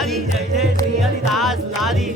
बिहारी जय जय श्री हरिदास लारी।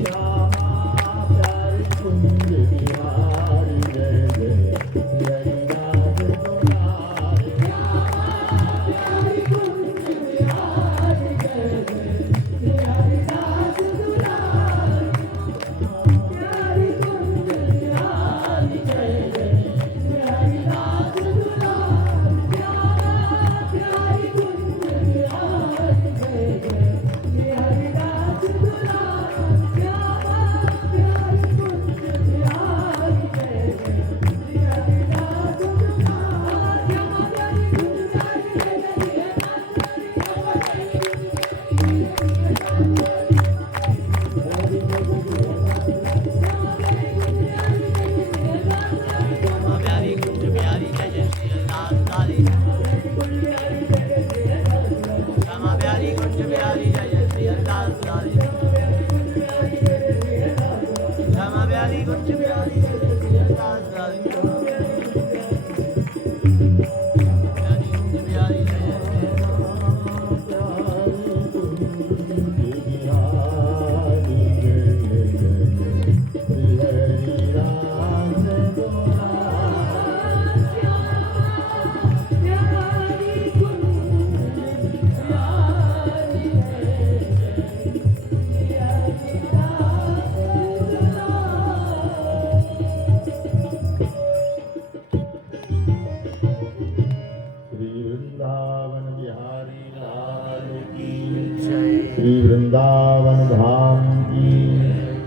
श्री वृंदावन धाम की,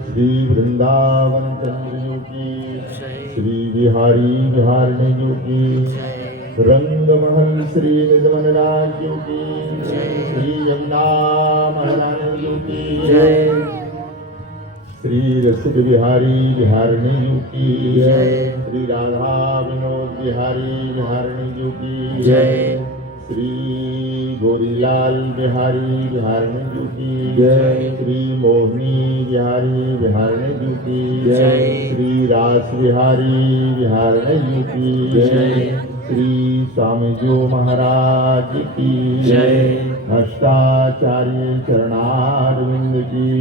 श्री वृंदावन चंद्र की, श्री बिहारी बिहारिणी की, रंग महल श्री निजमन राज्य की, श्री यमुना महारानी की, श्री रसिक बिहारी बिहारिणी की, श्री राधा विनोद बिहारी बिहारिणी की, श्री गोरीलाल बिहारी बिहारिणी की, श्री मोहिनी बिहारी बिहारिणी की, श्री रास बिहारी बिहारिणी की, श्री स्वामी जो महाराज की, अष्टाचार्य चरणारविंद की,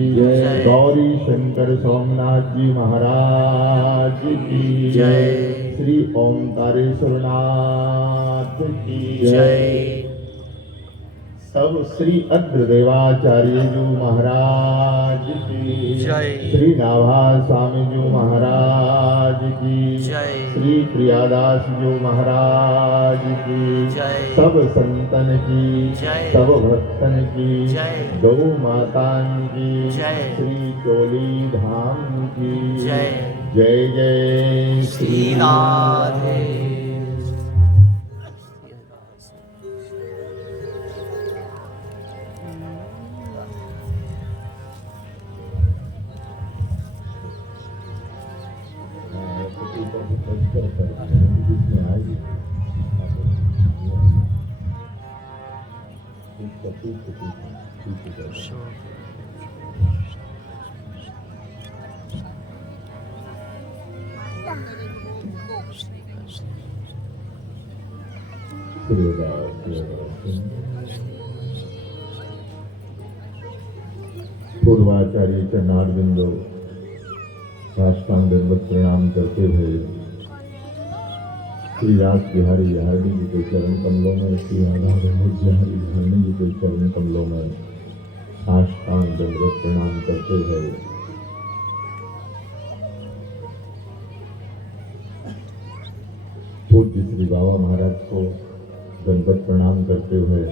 गौरी शंकर सोमनाथ जी महाराज की, श्री ओंकारेश्वर नाथ की जय। सब श्री अग्र देवाचार्य जी महाराज की जय, श्री नाभा स्वामी जी महाराज की जय, श्री प्रियादास जी महाराज की जय, सब संतन की जय, सब भक्तन की जय, गौ मातान की जय, श्री चोली धाम की जय, जय जय श्री राधे। पूर्वाचार्य चरणारविंदो साष्टांग दंडवत प्रणाम करते हुए श्री रास बिहारी बिहारी जी के चरण कमलों में, श्री राधा विनोद बिहारी बिहारी जी के चरण कमलों में साष्टांग दंडवत प्रणाम करते हुए पूज्य श्री बाबा महाराज को दंडवत प्रणाम करते हुए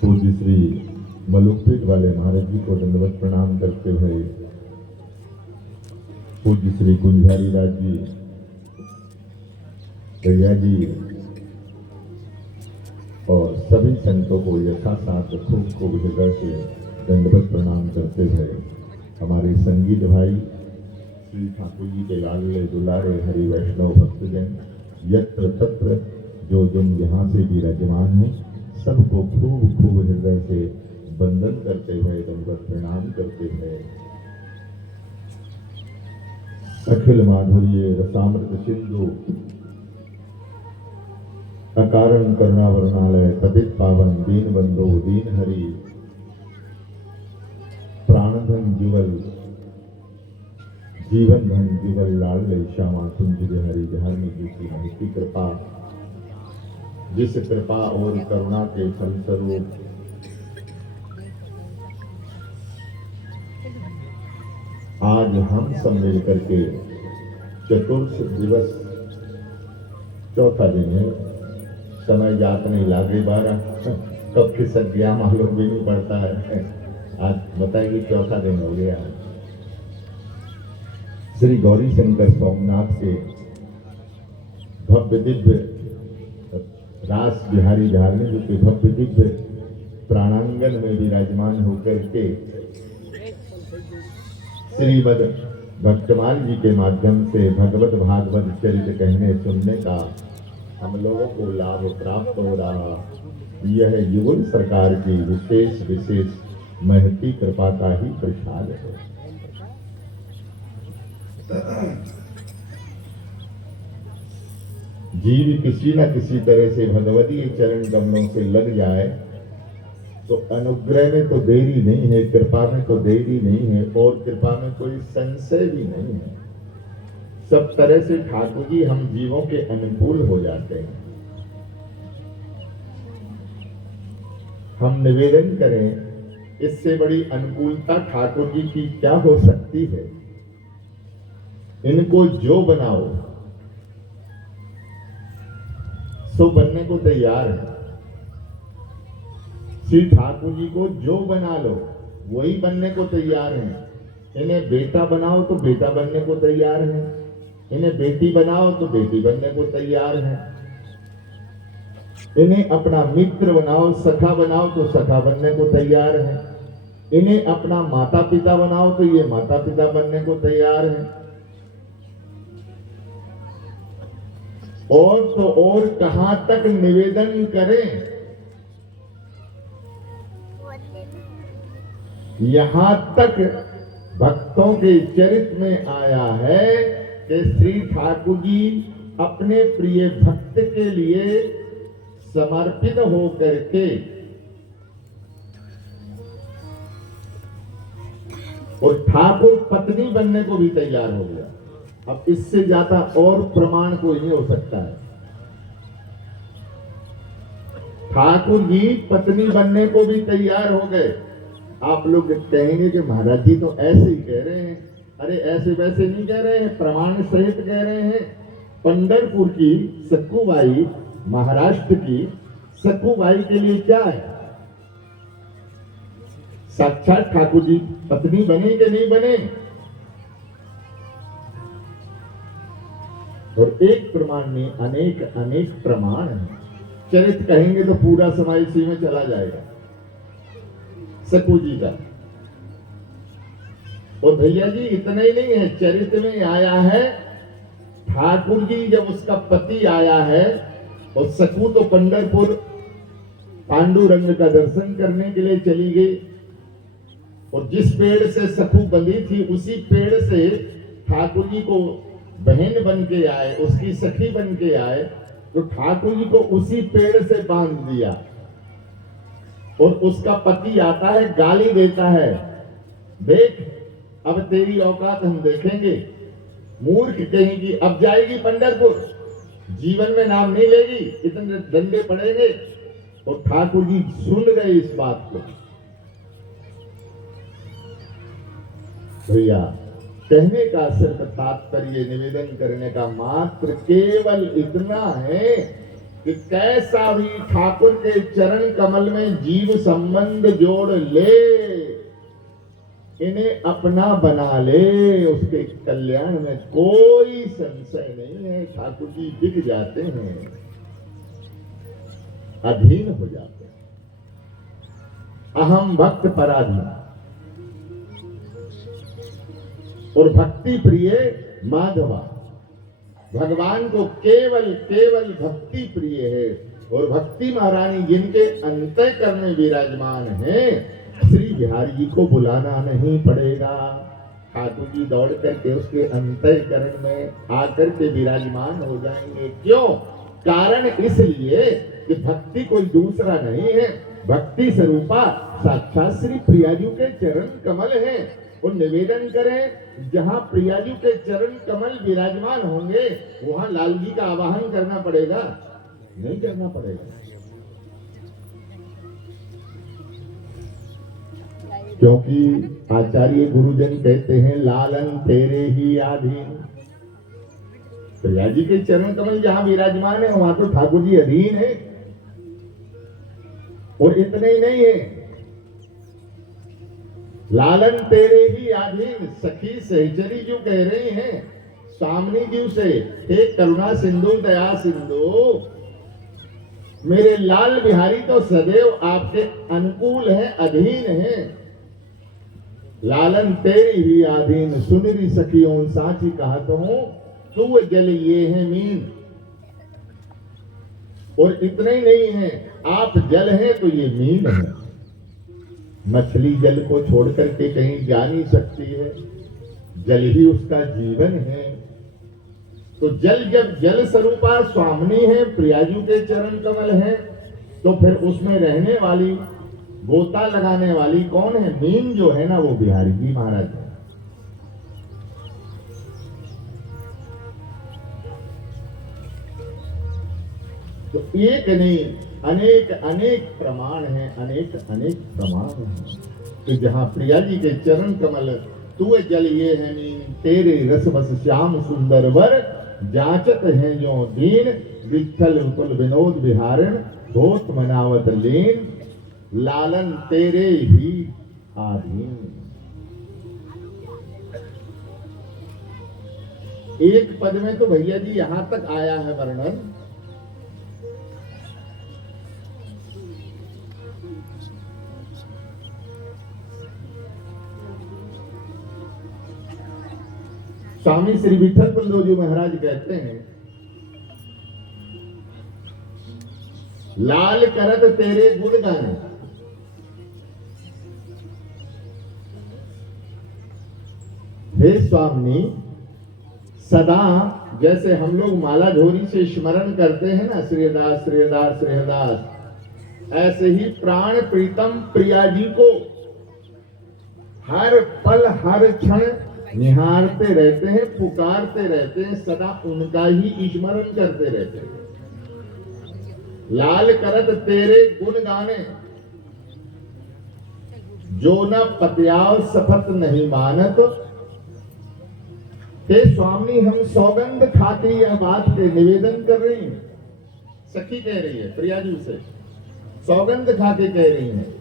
पूज्य श्री मलुकपेट वाले महाराज जी को दंडवत प्रणाम करते हुए पूज्य श्री गुंजारी राज जी भैया जी और सभी संतों को यथासाथ खूब खूब हृदय से दंडवत प्रणाम करते हुए हमारे संगीत भाई श्री ठाकुर जी के लाडले दुलारे हरि वैष्णव भक्तजन यत्र तत्र जो जन यहाँ से भी विराजमान है सबको खूब खूब हृदय से वंदन करते हुए दंडवत प्रणाम करते हुए अखिल माधुर्य रसामृत सिंधु अकारण करुणा वरुणालय पतित पावन दीन बंधु दीन हरि धन जुगल जीवन धन जुगल लाल ले श्यामा कुंज बिहारी बिहारी जी की महती कृपा, जिस कृपा और करुणा के फलस्वरूप आज हम सब मिल करके चतुर्थ दिवस चौथा दिन है, समय जात नहीं लागे 12 कब खिसक गया मालूम भी नहीं पड़ता है। आज बताइए चौथा दिन हो गया। श्री गौरी शंकर सोमनाथ के भव्य दिव्य रास बिहारी बिहारी जी के भव्य दिव्य प्राणांगन में विराजमान होकर के श्रीमद भक्तमाल जी के माध्यम से भगवत भागवत चरित्र कहने सुनने का हम लोगों को लाभ प्राप्त हो रहा। यह युगल सरकार की विशेष महती कृपा का ही प्रसाद है। जीव किसी न किसी तरह से भगवती चरण कमलों से लग जाए तो अनुग्रह में तो देरी नहीं है, कृपा में तो देरी नहीं है, और कृपा में कोई संशय भी नहीं है। सब तरह से ठाकुर जी हम जीवों के अनुकूल हो जाते हैं। हम निवेदन करें, इससे बड़ी अनुकूलता ठाकुर जी की क्या हो सकती है। इनको जो बनाओ सो बनने को तैयार है। श्री ठाकुर जी को जो बना लो वही बनने को तैयार हैं। इन्हें बेटा बनाओ तो बेटा बनने को तैयार हैं, इन्हें बेटी बनाओ तो बेटी बनने को तैयार हैं, इन्हें अपना मित्र बनाओ सखा बनाओ तो सखा बनने को तैयार हैं, इन्हें अपना माता पिता बनाओ तो ये माता पिता बनने को तैयार हैं। और तो और कहां तक निवेदन करें, यहां तक भक्तों के चरित्र में आया है कि श्री ठाकुर जी अपने प्रिय भक्त के लिए समर्पित होकर के और ठाकुर पत्नी बनने को भी तैयार हो गया। अब इससे ज्यादा और प्रमाण कोई नहीं हो सकता है। ठाकुर जी पत्नी बनने को भी तैयार हो गए। आप लोग कहेंगे कि महाराज जी तो ऐसे ही कह रहे हैं। अरे ऐसे वैसे नहीं कह रहे हैं, प्रमाण सहित कह रहे हैं। पंढरपुर की सक्कूबाई, महाराष्ट्र की सक्कूबाई के लिए क्या है, साक्षात ठाकुर जी पत्नी बने कि नहीं बने। और एक प्रमाण में अनेक अनेक प्रमाण हैं। चरित्र कहेंगे तो पूरा समय इसी में चला जाएगा सक्कू जी का। और भैया जी इतना ही नहीं है, चरित्र में आया है ठाकुर जी जब उसका पति आया है और सक्कू तो पंढरपुर पांडुरंग का दर्शन करने के लिए चली गई, और जिस पेड़ से सक्कू बंधी थी उसी पेड़ से ठाकुर जी को बहन बन के आए, उसकी सखी बन के आए, तो ठाकुर जी को उसी पेड़ से बांध दिया। और उसका पति आता है, गाली देता है, देख अब तेरी औकात हम देखेंगे। मूर्ख कहेगी, अब जाएगी पंढरपुर, जीवन में नाम नहीं लेगी, इतने डंडे पड़ेंगे। और ठाकुर जी सुन रहे इस बात को। भैया कहने का सिर्फ तात्पर्य, निवेदन करने का मात्र केवल इतना है कि कैसा भी ठाकुर के चरण कमल में जीव संबंध जोड़ ले, इन्हें अपना बना ले, उसके कल्याण में कोई संशय नहीं है। ठाकुर जी बिक जाते हैं, अधीन हो जाते हैं, अहम भक्त पराधीन। और भक्ति प्रिय माधवा, भगवान को केवल केवल भक्ति प्रिय है। और भक्ति महारानी जिनके अंतःकरण में विराजमान है, श्री बिहारी जी को बुलाना नहीं पड़ेगा। ठाकुर जी दौड़ करके उसके अंतःकरण में आकर के विराजमान हो जाएंगे। क्यों? कारण इसलिए कि भक्ति कोई दूसरा नहीं है, भक्ति स्वरूपा साक्षात श्री प्रियाजू के चरण कमल हैं। और निवेदन करें जहां प्रियाजू के चरण कमल विराजमान होंगे वहां लाल जी का आवाहन करना पड़ेगा, नहीं करना पड़ेगा। क्योंकि आचार्य गुरुजन कहते हैं लालन तेरे ही अधीन। प्रिया जी के चरण कमल जहां विराजमान है वहां तो ठाकुर जी अधीन है। और इतने ही नहीं है, लालन तेरे ही अधीन। सखी सहचरी जो कह रही हैं सामने जी से, हे करुणा सिंधु दया सिंधु, मेरे लाल बिहारी तो सदैव आपके अनुकूल है, अधीन है। लालन तेरी ही अधीन, सुनरी सखियों साची कहत हूं, तू जल ये है मीन। और इतने ही नहीं है, आप जल है तो ये मीन है। मछली जल को छोड़ करके कहीं जा नहीं सकती है, जल ही उसका जीवन है। तो जल जब जल स्वरूपा स्वामिनी है, प्रियाजू के चरण कमल है, तो फिर उसमें रहने वाली गोता लगाने वाली कौन है? मीन जो है ना वो बिहारी जी महाराज है। तो एक नहीं अनेक अनेक प्रमाण हैं, अनेक अनेक प्रमाण हैं कि जहां प्रिया जी के चरण कमल तू जल ये है मीन, तेरे रस बस श्याम सुंदर वर, जाचत है जो दीन, विठल कुल विनोद विहारण, होत मनावत लीन, लालन तेरे ही आधीन। एक पद में तो भैया जी यहां तक आया है वर्णन। स्वामी श्री विठल बल्लभजी महाराज कहते हैं, लाल करत तेरे गुण गाने। हे स्वामी, सदा जैसे हम लोग माला झोरी से स्मरण करते हैं ना, श्रीदास श्रीदास श्रीदास, ऐसे ही प्राण प्रीतम प्रिया जी को हर पल हर क्षण निहारते रहते हैं, पुकारते रहते हैं, सदा उनका ही स्मरण करते रहते हैं। लाल करत तेरे गुण गाने, जो न पत्याव सफत नहीं मानत। हे स्वामी, हम सौगंध खाते यह बात के निवेदन कर रही हैं। सखी कह रही है प्रियाजू से, सौगंध खाते कह रही हैं,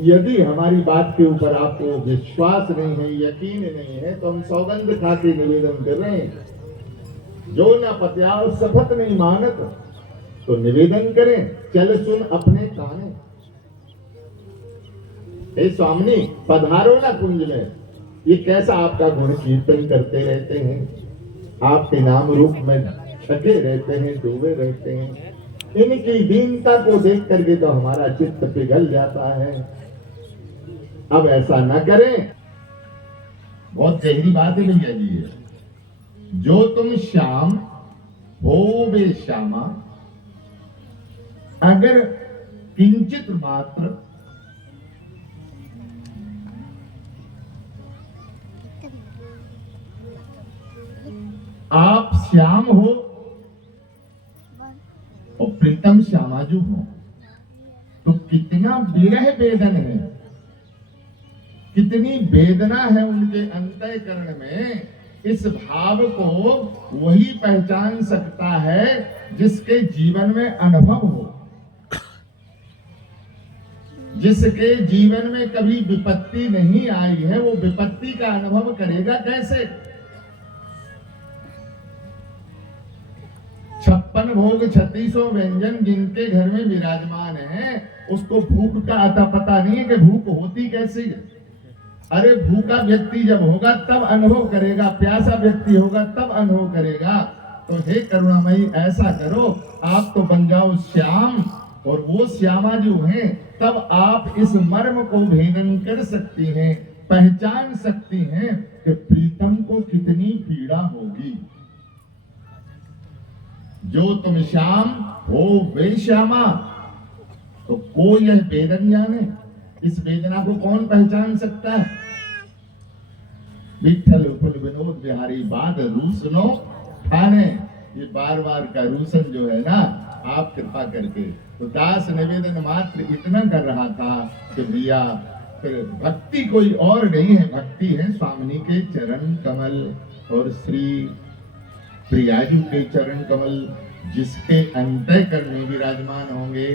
यदि हमारी बात के ऊपर आपको विश्वास नहीं है, यकीन नहीं है, तो हम सौगंध खाते निवेदन कर रहे हैं, जो न पत्याव सफत नहीं मानत, तो निवेदन करें, चल सुन अपने काने। हे स्वामी, पधारो ना कुंज में। ये कैसा आपका गुण कीर्तन करते रहते हैं, आपके नाम रूप में छके रहते हैं, डूबे रहते हैं। इनकी दीनता को देख करके तो हमारा चित्त पिघल जाता है। अब ऐसा न करें। बहुत गहरी बात है भैया जी है। जो तुम श्याम हो वे श्यामा, अगर किंचित मात्र आप श्याम हो और प्रीतम श्यामाजू हो, तो कितना विरह वेदन है, कितनी वेदना है उनके अंतःकरण में। इस भाव को वही पहचान सकता है जिसके जीवन में अनुभव हो, जिसके जीवन में कभी विपत्ति नहीं आई है, वो विपत्ति का अनुभव करेगा कैसे? 56 भोग 3600 व्यंजन जिनके घर में विराजमान है, उसको भूख का अता पता नहीं है कि भूख होती कैसी है। अरे भूखा व्यक्ति जब होगा तब अनुभव करेगा, प्यासा व्यक्ति होगा तब अनुभव करेगा। तो हे करुणामयी, ऐसा करो, आप तो बन जाओ श्याम और वो श्यामा जो हैं, तब आप इस मर्म को भेदन कर सकती हैं, पहचान सकती हैं कि प्रीतम को कितनी पीड़ा होगी। जो तुम श्याम हो वे श्यामा, तो कोई यह वेदन जाने, इस वेदना को कौन पहचान सकता है? विठल उपल विनोद बिहारी बाद रूसनो खाने, ये बार बार का रूसन जो है ना, आप कृपा करके। तो दास निवेदन मात्र इतना कर रहा था कि भैया फिर भक्ति कोई और नहीं है, भक्ति है स्वामिनी के चरण कमल और श्री प्रियाजू के चरण कमल, जिसके अंतःकरण में विराजमान होंगे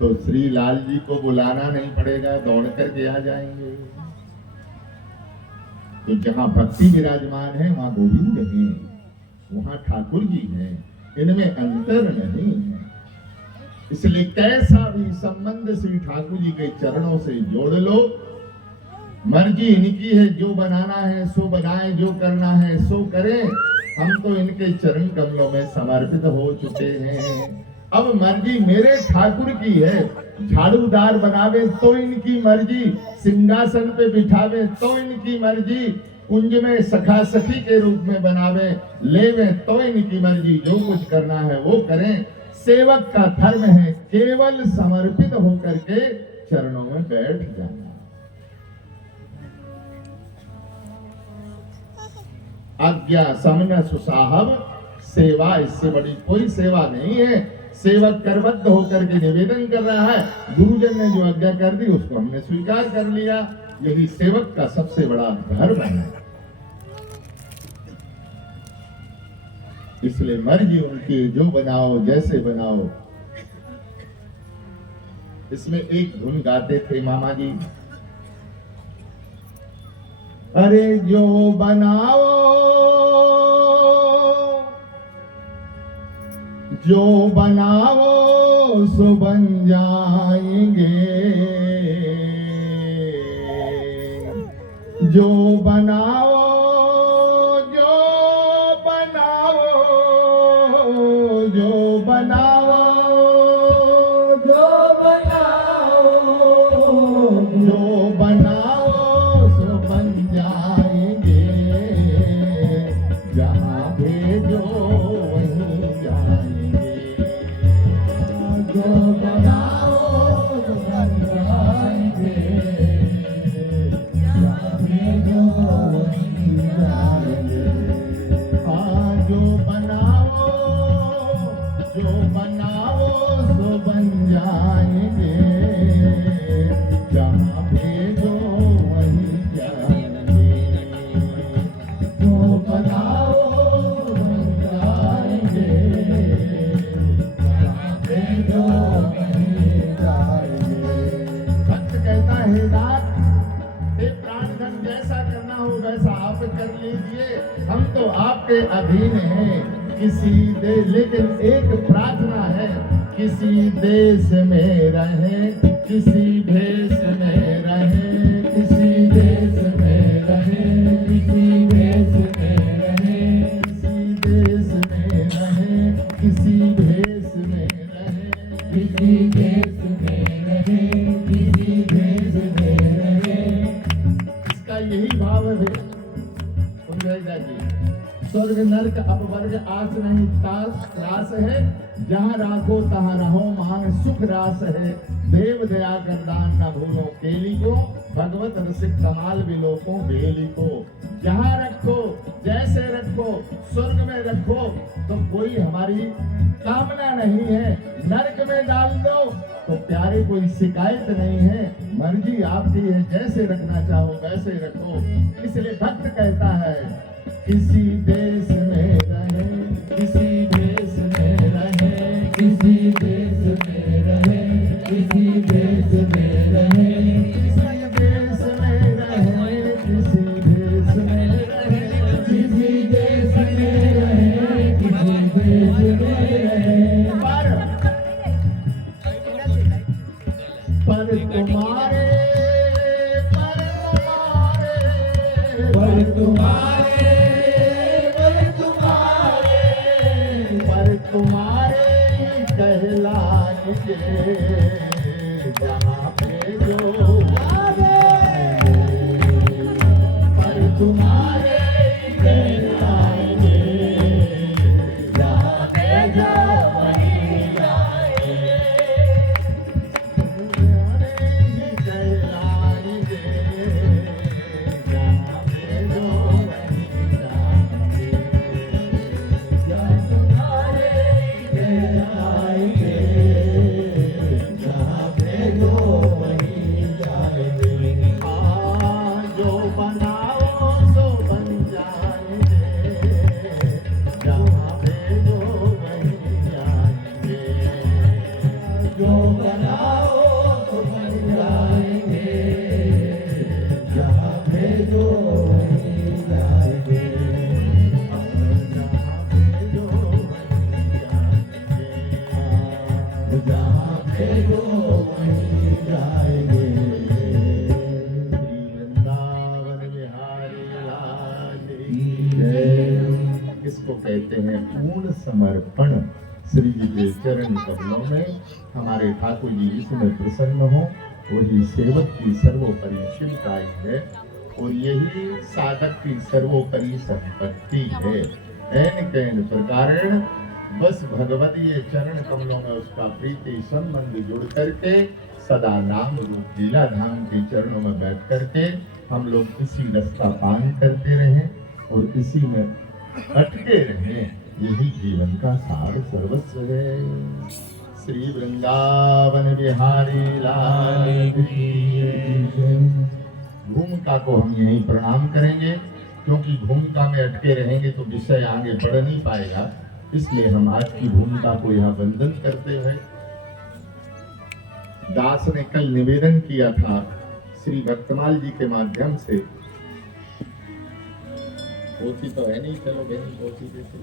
तो श्री लाल जी को बुलाना नहीं पड़ेगा, दौड़ करके आ जाएंगे। तो जहां भक्ति विराजमान है वहां गोविंद है, वहां ठाकुर जी हैं, इनमें अंतर नहीं है। इसलिए कैसा भी संबंध श्री ठाकुर जी के चरणों से जोड़ लो, मर्जी इनकी है, जो बनाना है सो बनाए, जो करना है सो करें। हम तो इनके चरण कमलों में समर्पित हो चुके हैं। अब मर्जी मेरे ठाकुर की है, झाड़ूदार बनावे तो इनकी मर्जी, सिंहासन पे बिठावे तो इनकी मर्जी, कुंज में सखा सखी के रूप में बनावे लेवे तो इनकी मर्जी, जो कुछ करना है वो करें। सेवक का धर्म है केवल समर्पित होकर के चरणों में बैठ जाना। आज्ञा समन सुसाहब सेवा, इससे बड़ी कोई सेवा नहीं है। सेवक करबद्ध होकर के निवेदन कर रहा है, गुरुजन ने जो आज्ञा कर दी उसको हमने स्वीकार कर लिया, यही सेवक का सबसे बड़ा धर्म है। इसलिए मर्जी उनकी, जो बनाओ जैसे बनाओ। इसमें एक धुन गाते थे मामा जी, अरे जो बनाओ जो बनाओ सो बन जाएंगे, जो बनाओ जो बनाओ जो बनाओ जो बनाओ जो बनाओ सो बन जाएंगे, जहाँ भेजो वहीं जाएंगे। जो बनाओ तो बन जाएंगे, जहाँ भेजो वहीं जाएंगे। हाँ जो बनाओ सो बन जाएंगे, जहाँ भेजो वहीं जाएंगे। जो बनाओ बन जाएंगे, जहाँ भेजो वहीं जाएंगे। भक्त कहता है नाथ, हे प्राणधन, जैसा करना हो वैसा आप कर लीजिए, हम तो आपके अधीन हैं। किसी दे, लेकिन एक प्रार्थना है, किसी देश में रहे, किसी भेष में रहे, किसी देश में रहे, किसी भेष में रहे, किसी देश में रहे, किसी भेष में रहे, किसी देश में रहे, किसी भेष में रहे। इसका यही भाव है जी, स्वर्ग नरक अपवर्ग आस नहीं त्रास है, जहाँ राखो तहाँ रहो मान सुख रास है। देव दया करदान न भूलो केली को, भगवत रसिक कमाल विलोको बेली को। जहाँ रखो जैसे रखो, स्वर्ग में रखो तो कोई हमारी कामना नहीं है, नरक में डाल दो तो प्यारे कोई शिकायत नहीं है। मर्जी आपकी है, जैसे रखना चाहो वैसे रखो। इसलिए भक्त कहता है, किसी देश में रहे, किसी देश में रहे, किसी देश में रहे, किसी देश में रहे, किसी देश में रहे, किसी देश में रहे, किसी देश में रहे, किसी देश में रहे। पर तुम्हारे कहलाएंगे, जहाँ भेजो पर तुम्हारे कहलाएंगे, जहाँ भेजो वहीं जाएंगे। जो बनाओ तो बन जाएंगे, जहाँ भेजो वहीं जाएंगे, जहाँ भेजो वहीं जाएंगे, जहाँ भेजो वहीं जाएंगे। श्री वृंदावन बिहारी लाल की जय। इसको कहते हैं पूर्ण समर्पण। श्री जी के चरण कमलों में हमारे ठाकुर जी इसमें प्रसन्न हो, वही सेवक की सर्वोपरि चिंताई है और यही साधक की सर्वोपरि संपत्ति है। ऐन कैन प्रकार बस भगवत ये चरण कमलों में उसका प्रीति संबंध जुड़ करके सदा नाम रूप लीला धाम के चरणों में बैठ करके हम लोग इसी रस का पान करते रहें और इसी में अटके रहें। यही जीवन का सार सर्वस्व है। श्री वृंदावन बिहारी लाल की जय। भूमिका को हम यहीं प्रणाम करेंगे, क्योंकि भूमिका में अटके रहेंगे तो विषय आगे बढ़ नहीं पाएगा। इसलिए हम आज की भूमिका को यहाँ वंदन करते हुए, दास ने कल निवेदन किया था श्री भक्तमाल जी के माध्यम से। पोथी तो है नहीं, चलो बहनी पोथी देते।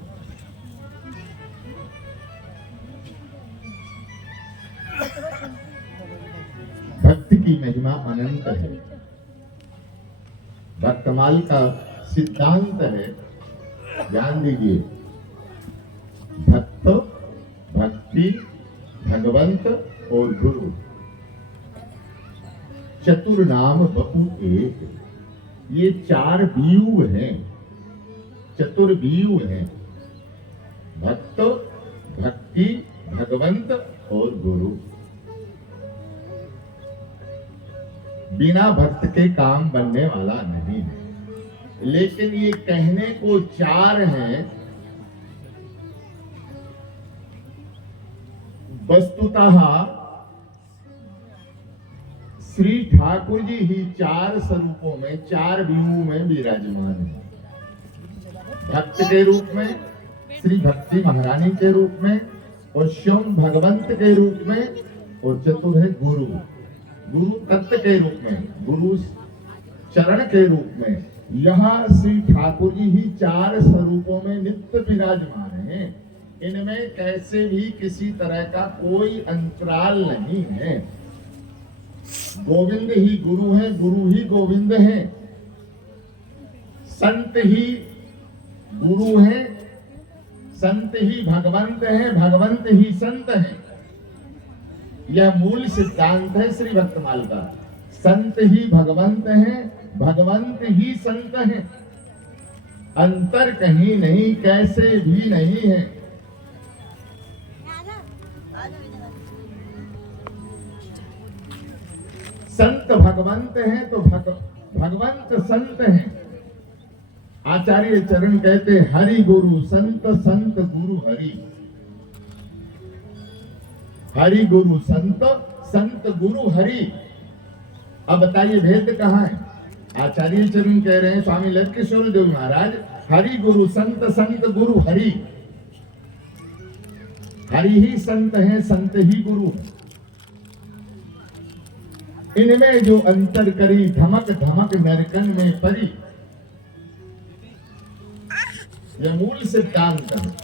भक्ति की महिमा अनंत है। भक्तमाल का सिद्धांत है, ध्यान दीजिए, भक्त, भक्ति, भगवंत और गुरु, चतुर नाम बपू एक। ये चार बीयू हैं, चतुर बीयू हैं, भक्त, भक्ति, भगवंत और गुरु। बिना भक्त के काम बनने वाला नहीं है, लेकिन ये कहने को चार हैं, वस्तुतः श्री ठाकुर जी ही चार स्वरूपों में, चार व्यूह में विराजमान है। भक्त के रूप में, श्री भक्ति महारानी के रूप में, और स्वयं भगवंत के रूप में, और चतुर है गुरु, गुरु तत्व के रूप में, गुरु चरण के रूप में। यहाँ श्री ठाकुर जी ही चार स्वरूपों में नित्य विराजमान हैं। इनमें कैसे भी किसी तरह का कोई अंतराल नहीं है। गोविंद ही गुरु है, गुरु ही गोविंद है, संत ही गुरु है, संत ही भगवंत है, भगवंत ही संत है। यह मूल सिद्धांत है श्री भक्तमाल का। संत ही भगवंत है, भगवंत ही संत है। अंतर कहीं नहीं, कैसे भी नहीं है। संत भगवंत है तो भगवंत संत है। आचार्य चरण कहते हरि गुरु संत, संत गुरु हरि। हरि गुरु संत, संत गुरु हरि। अब बताइए भेद कहाँ है? आचार्य चरण कह रहे हैं स्वामी लक्ष्मण देव महाराज, हरि गुरु संत, संत गुरु हरि। हरि ही संत है, संत ही गुरु है। इनमें जो अंतर करी, धमक धमक नरकन में परी, यह मूल सिद्धांत है।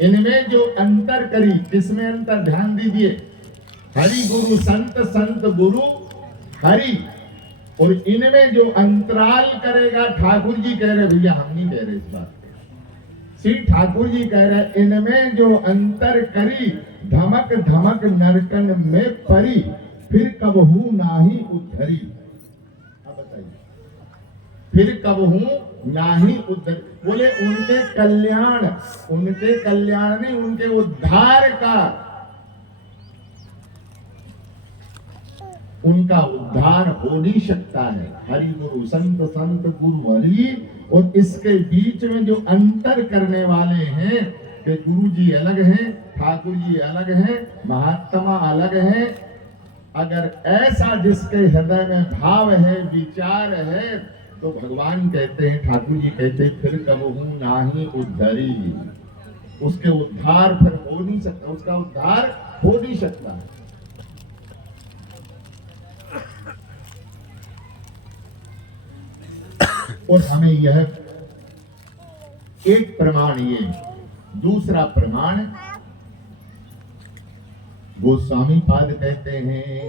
इनमें जो अंतर करी, किसमें अंतर? ध्यान दीजिए, हरि गुरु संत, संत गुरु हरि। और इनमें जो अंतराल करेगा, ठाकुर जी कह रहे, भैया हम नहीं कह रहे इस बात को, श्री ठाकुर जी कह रहे, इनमें जो अंतर करी, धमक धमक नरकन में परी, फिर कबहू नाही उद्धरी। अब बताइए, फिर कबहू नाही उद्धरी। बोले उनके कल्याण, उनके कल्याण नहीं, उनके उद्धार का, उनका उद्धार हो नहीं सकता है। हरि गुरु संत, संत गुरु हरि। और इसके बीच में जो अंतर करने वाले हैं कि गुरु जी अलग हैं, ठाकुर जी अलग हैं, महात्मा अलग हैं। अगर ऐसा जिसके हृदय में भाव है, विचार है, तो भगवान कहते हैं, ठाकुर जी कहते हैं, फिर कबहू नाही उद्धरी। उसके उद्धार फिर हो नहीं सकता, उसका उद्धार हो नहीं सकता। और हमें यह एक प्रमाण, ये दूसरा प्रमाण गोस्वामी पाद कहते हैं,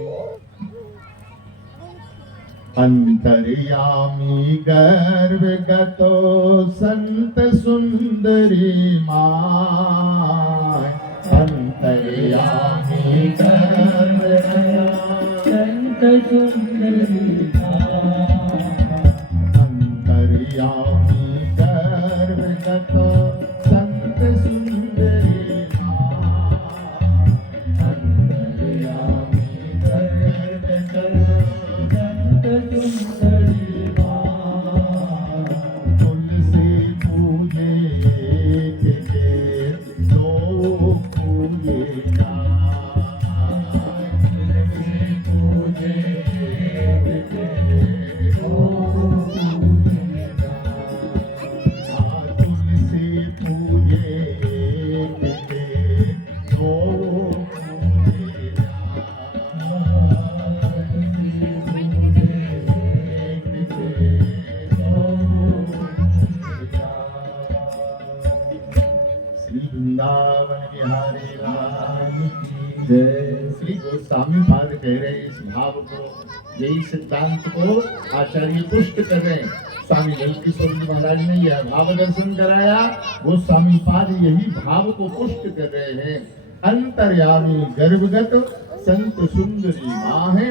अंतर्यामी गर्भगतो संत सुंदरी माय। अंतर्यामी गर्भगतो संत सुंदरी माय। अंतर्यामी गर्भगतो संत सुंदरी माय। अंतर्यामी गर्भगतो तुलसी पूजे के दो पूजे का। तुलसी पूजे के दो पूजे का। तुलसी पूजे के दो पूजे का। वृंदावन बिहारी लाल की जय। श्री गोस्वामी पाद कह रहे इस भाव को, यही सिद्धांत को आचार्य पुष्ट कर रहे हैं। स्वामी ललितेश्वर जी महाराज ने यह भाव दर्शन कराया, गोस्वामी पाद यही भाव को पुष्ट कर रहे हैं। अंतर्यामी गर्भगत संत सुंदरी माँ है,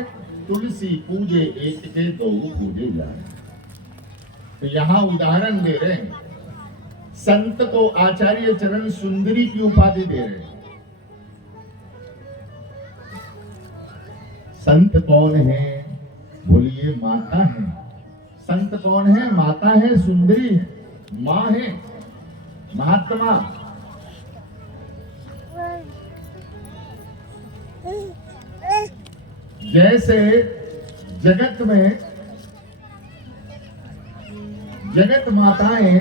तुलसी पूजे एक के दो पूजे जाए। तो यहाँ उदाहरण दे रहे हैं, संत को आचार्य चरण सुंदरी की उपाधि दे रहे हैं। संत कौन है? बोलिए माता है। संत कौन है? माता है, सुंदरी है, माँ है, महात्मा। जैसे जगत में जगत माताएं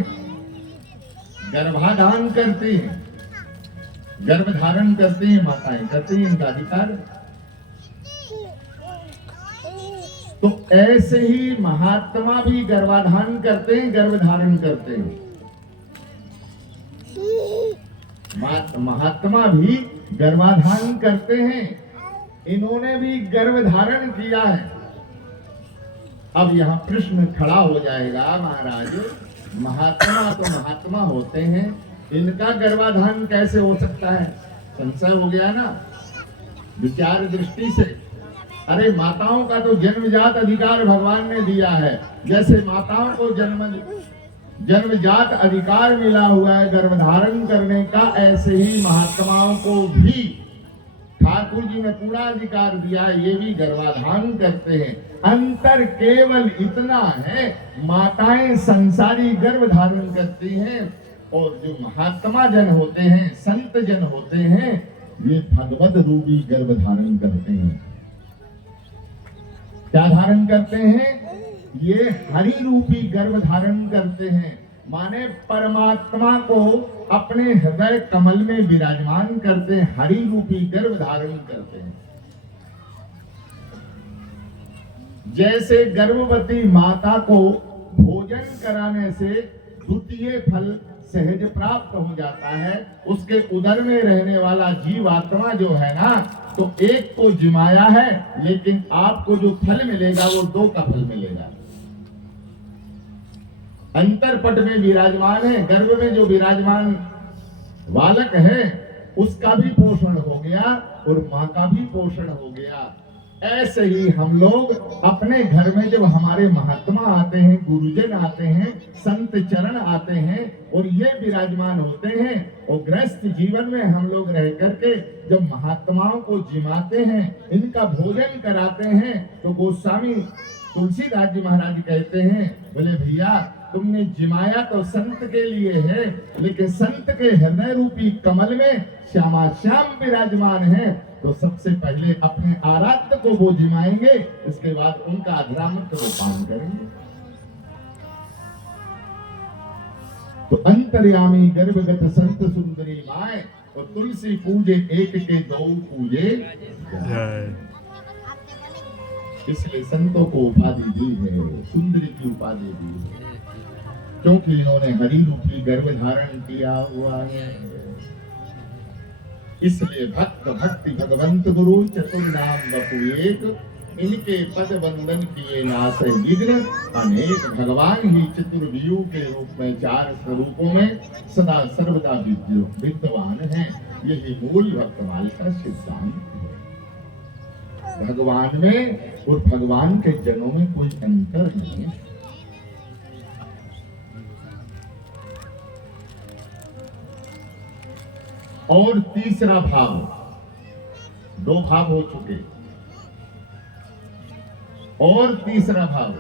गर्भाधान करती हैं, गर्भ धारण करती हैं, माताएं करती हैं, इनका अधिकार। तो ऐसे ही महात्मा भी गर्भाधान करते हैं, गर्भ धारण करते हैं। महात्मा भी गर्भाधान करते हैं, इन्होंने भी गर्भ धारण किया है। अब यहाँ प्रश्न खड़ा हो जाएगा, महाराज महात्मा तो महात्मा होते हैं, इनका गर्भाधान कैसे हो सकता है? संशय हो गया ना विचार दृष्टि से। अरे माताओं का तो जन्मजात अधिकार भगवान ने दिया है। जैसे माताओं को जन्मजात अधिकार मिला हुआ है गर्भधारण करने का, ऐसे ही महात्माओं को भी ठाकुर जी ने पूरा अधिकार दिया है, ये भी गर्भाधान करते हैं। अंतर केवल इतना है, माताएं संसारी गर्भ धारण करती हैं और जो महात्मा जन होते हैं, संत जन होते हैं, ये भगवत रूपी गर्भ धारण करते हैं। क्या धारण करते हैं? ये हरि रूपी गर्भ धारण करते हैं, माने परमात्मा को अपने हृदय कमल में विराजमान करते हैं, हरि रूपी गर्भ धारण करते हैं। जैसे गर्भवती माता को भोजन कराने से द्वितीय फल सहज प्राप्त हो जाता है, उसके उदर में रहने वाला जीवात्मा जो है ना, तो एक को जिमाया है, लेकिन आपको जो फल मिलेगा वो 2 का फल मिलेगा। अंतरपट में विराजमान है, गर्भ में जो विराजमान बालक है उसका भी पोषण हो गया और माँ का भी पोषण हो गया। ऐसे ही हम लोग अपने घर में जब हमारे महात्मा आते हैं, गुरुजन आते हैं, संत चरण आते हैं और ये विराजमान होते हैं, और गृहस्थ जीवन में हम लोग रह करके जब महात्माओं को जिमाते हैं, इनका भोजन कराते हैं, तो गोस्वामी तुलसीदास जी महाराज कहते हैं, बोले भैया तुमने जिमाया तो संत के लिए है, लेकिन संत के हृदय रूपी कमल में श्यामा श्याम विराजमान है, तो सबसे पहले अपने आराध्य को वो जिमाएंगे, इसके बाद उनका अधरामृत वो पान करेंगे। तो अंतर्यामी गर्भगत संत सुंदरी माए, और तुलसी पूजे एक के 2 पूजे। इसलिए संतों को उपाधि दी है, सुंदरी की उपाधि दी है। क्योंकि इन्होंने हरि रूपी गर्भ धारण किया हुआ है। इसलिए भक्त भक्ति भगवंत गुरु चतुर्नाम बपु एक, इनके पद वंदन किए नाश विघ्न अनेक। भगवान ही चतुर्व्यूह के रूप में चार स्वरूपों में सदा सर्वदा विद्यमान है। यही मूल भक्तमाल का सिद्धांत है। भगवान में और भगवान के जनों में कोई अंतर नहीं है। और तीसरा भाव, दो भाव हो चुके, और तीसरा भाव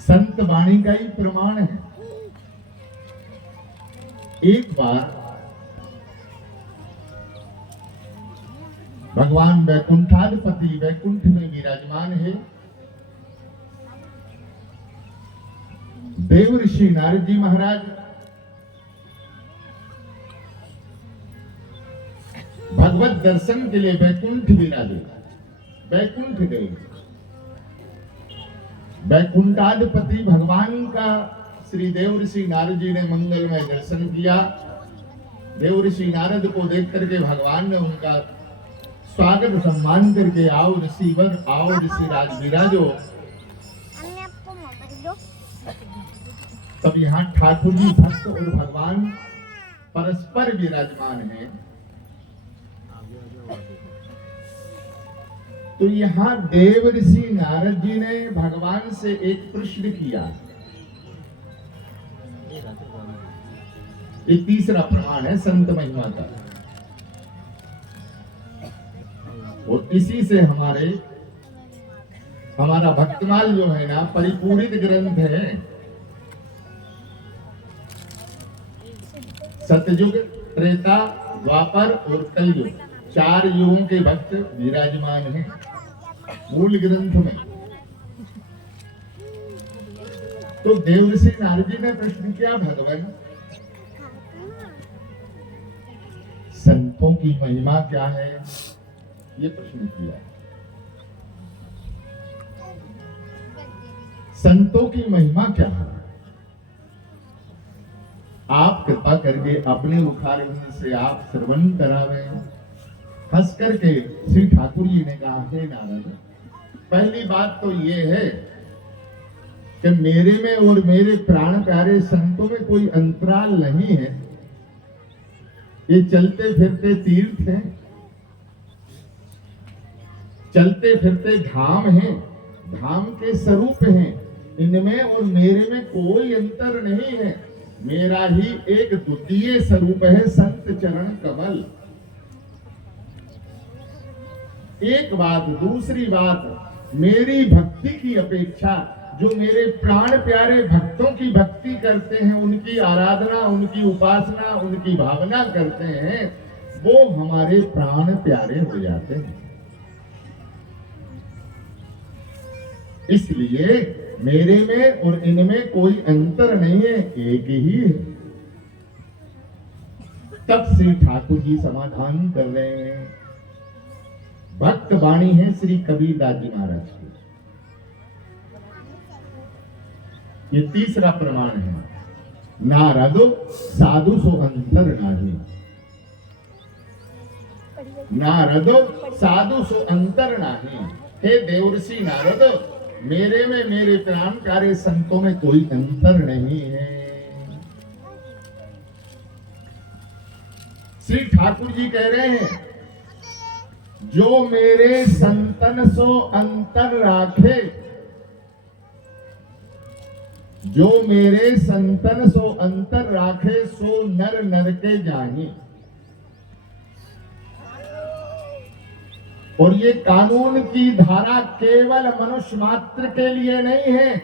संत वाणी का ही प्रमाण है। एक बार भगवान वैकुंठाधिपति वैकुंठ में विराजमान है। देव ऋषि नारद जी महाराज भगवत दर्शन के लिए वैकुंठ विराजे, वैकुंठ गए। वैकुंठाधिपति भगवान का श्री देव ऋषि नारद जी ने मंगलमय दर्शन किया। देव ऋषि नारद को देख करके भगवान ने उनका स्वागत सम्मान करके, आओ ऋषिवर, आओ ऋषि राज विराजो। तब यहाँ ठाकुर जी भक्त और भगवान परस्पर विराजमान हैं। तो यहाँ देव ऋषि नारद जी ने भगवान से एक प्रश्न किया। ये तीसरा प्रमाण है संत महिमा का। और इसी से हमारा भक्तमाल जो है ना, परिपूरित ग्रंथ है। सतयुग, त्रेता, द्वापर और कलयुग, चार युगों के भक्त विराजमान हैं मूल ग्रंथ में। तो देव ऋषि नारद जी ने प्रश्न किया, भगवान संतों की महिमा क्या है? ये प्रश्न किया। संतों की महिमा क्या है? आप कृपा करके अपने मुखारविंद से आप श्रवण करावे। हंस करके श्री ठाकुर जी ने कहा, हे नारद, पहली बात तो ये है कि मेरे में और मेरे प्राण प्यारे संतों में कोई अंतराल नहीं है। ये चलते फिरते तीर्थ हैं, चलते फिरते धाम हैं, धाम के स्वरूप हैं। इनमें और मेरे में कोई अंतर नहीं है। मेरा ही एक द्वितीय स्वरूप है, संत चरण कमल। एक बात। दूसरी बात, मेरी भक्ति की अपेक्षा जो मेरे प्राण प्यारे भक्तों की भक्ति करते हैं, उनकी आराधना, उनकी उपासना, उनकी भावना करते हैं, वो हमारे प्राण प्यारे हो जाते हैं। इसलिए मेरे में और इनमें कोई अंतर नहीं है, एक ही है। तब श्री ठाकुर जी समाधान कर रहे हैं। भक्त वाणी है श्री कबीरदास जी महाराज की। ये तीसरा प्रमाण है। नारदो साधु सो अंतर नाही, नारदो साधु सो अंतर नाही। हे देवर्षि नारद, मेरे में मेरे प्राण प्यारे संतों में कोई अंतर नहीं है। श्री ठाकुर जी कह रहे हैं, जो मेरे संतन सो अंतर राखे, जो मेरे संतन सो अंतर राखे, सो नर नर के जाही। और ये कानून की धारा केवल मनुष्य मात्र के लिए नहीं है।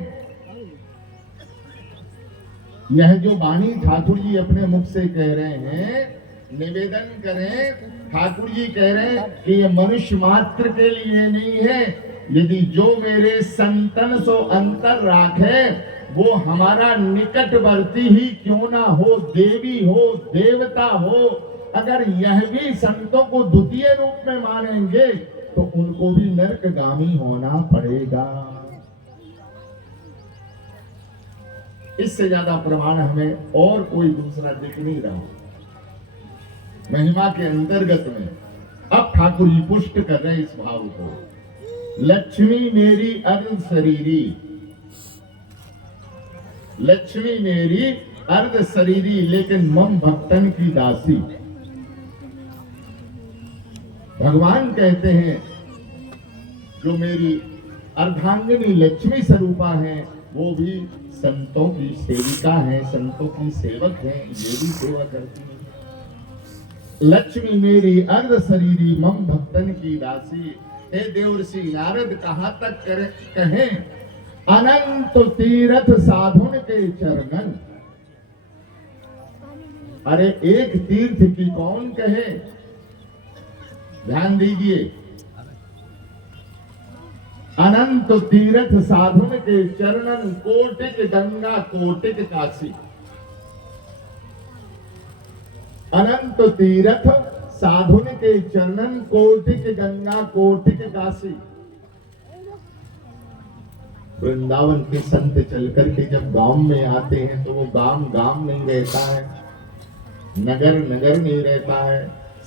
यह जो वाणी ठाकुर जी अपने मुख से कह रहे हैं, निवेदन करें, ठाकुर जी कह रहे हैं कि ये मनुष्य मात्र के लिए नहीं है। यदि जो मेरे संतन सो अंतर राखे, वो हमारा निकटवर्ती ही क्यों ना हो, देवी हो, देवता हो, अगर यह भी संतों को द्वितीय रूप में मानेंगे तो उनको भी नरकगामी होना पड़ेगा। इससे ज्यादा प्रमाण हमें और कोई दूसरा दिख नहीं रहा। महिमा के अंतर्गत में अब ठाकुर जी पुष्ट कर रहे हैं इस भाव को। लक्ष्मी मेरी अर्ध शरीरी, लक्ष्मी मेरी अर्ध शरीरी, लेकिन मम भक्तन की दासी। भगवान कहते हैं जो मेरी अर्धांगिनी लक्ष्मी स्वरूपा है वो भी संतों की सेविका है, संतों की सेवक है, ये भी सेवा करती है। लक्ष्मी मेरी अर्ध शरीरी मम भक्तन की दासी। हे देवर्षि नारद कहां तक कहें, अनंत तीर्थ साधुन के चरणन। अरे एक तीर्थ की कौन कहे, ध्यान दीजिए। अनंत तीर्थ साधुन के चरणन, कोटिक गंगा कोटिक काशी। अनंत तीर्थ साधुन के चरणन, कोटिक गंगा कोटिक काशी। वृंदावन के संत चलकर के जब गांव में आते हैं तो वो गांव गांव नहीं रहता है, नगर नगर नहीं रहता है,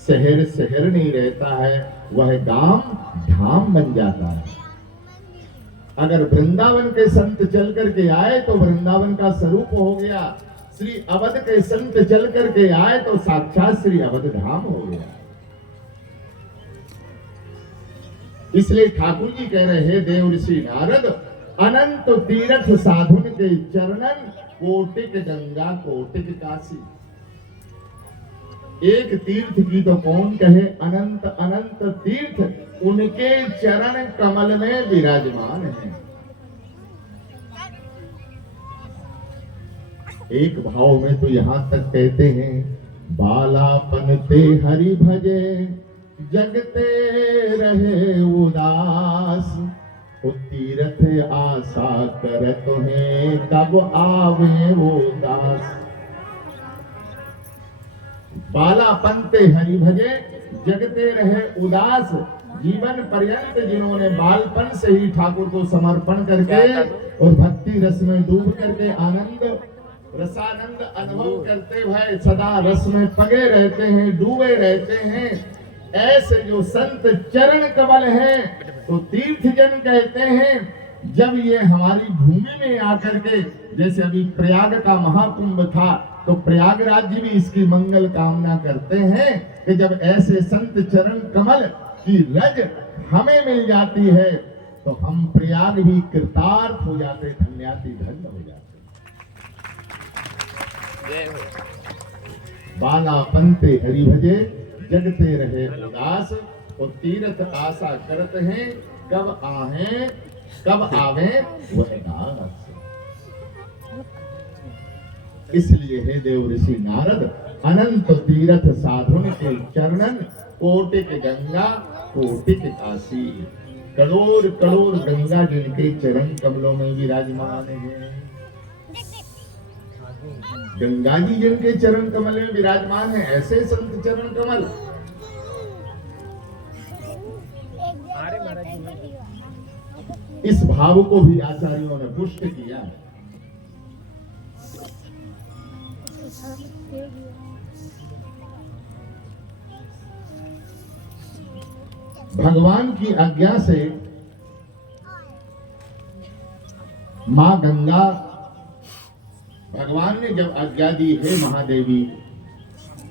शहर शहर नहीं रहता है, वह गांव धाम बन जाता है। अगर वृंदावन के संत चल करके आए तो वृंदावन का स्वरूप हो गया, श्री अवध के संत चल करके आए तो साक्षात श्री अवध धाम हो गया। इसलिए ठाकुर जी कह रहे हैं देवर्षि नारद, अनंत तीर्थ साधुन के चरणन, कोटिक गंगा कोटिक काशी। एक तीर्थ की तो कौन कहे, अनंत अनंत तीर्थ उनके चरण कमल में विराजमान है। एक भाव में तो यहां तक कहते हैं, बालापन ते हरि भजे जगते रहे उदास, तीर्थ आशा करत है कब आवे वो दास। बालापन ते हरि भजे जगते रहे उदास। जीवन पर्यंत जिन्होंने बालपन से ही ठाकुर को समर्पण करके और भक्ति रस में डूब करके आनंद रसानंद अनुभव करते हुए सदा रस में पगे रहते हैं, डूबे रहते हैं, ऐसे जो संत चरण कमल हैं तो तीर्थ जन कहते हैं। जब ये हमारी भूमि में आकर के, जैसे अभी प्रयाग का महाकुंभ था तो प्रयागराज जी भी इसकी मंगल कामना करते हैं कि जब ऐसे संत चरण कमल की रज हमें मिल जाती है तो हम प्रयाग भी कृतार्थ हो जाते, धन्याति धन्य हो जाते। बालापनते हरि भजे जगते रहे उदास, और तीर्थ आशा करते हैं कब आवे वह दास। इसलिए हे देवर्षि नारद, अनंत तीर्थ साधुन के चरणन, कोटिक गंगा कोटिक काशी। करोड़ करोड़ गंगा जिनके चरण कमलों में विराजमान है, गंगा जी जिनके चरण कमल में विराजमान है, ऐसे संत चरण कमल। इस भाव को भी आचार्यों ने पुष्ट किया। भगवान की आज्ञा से मां गंगा, भगवान ने जब आज्ञा दी, हे महादेवी,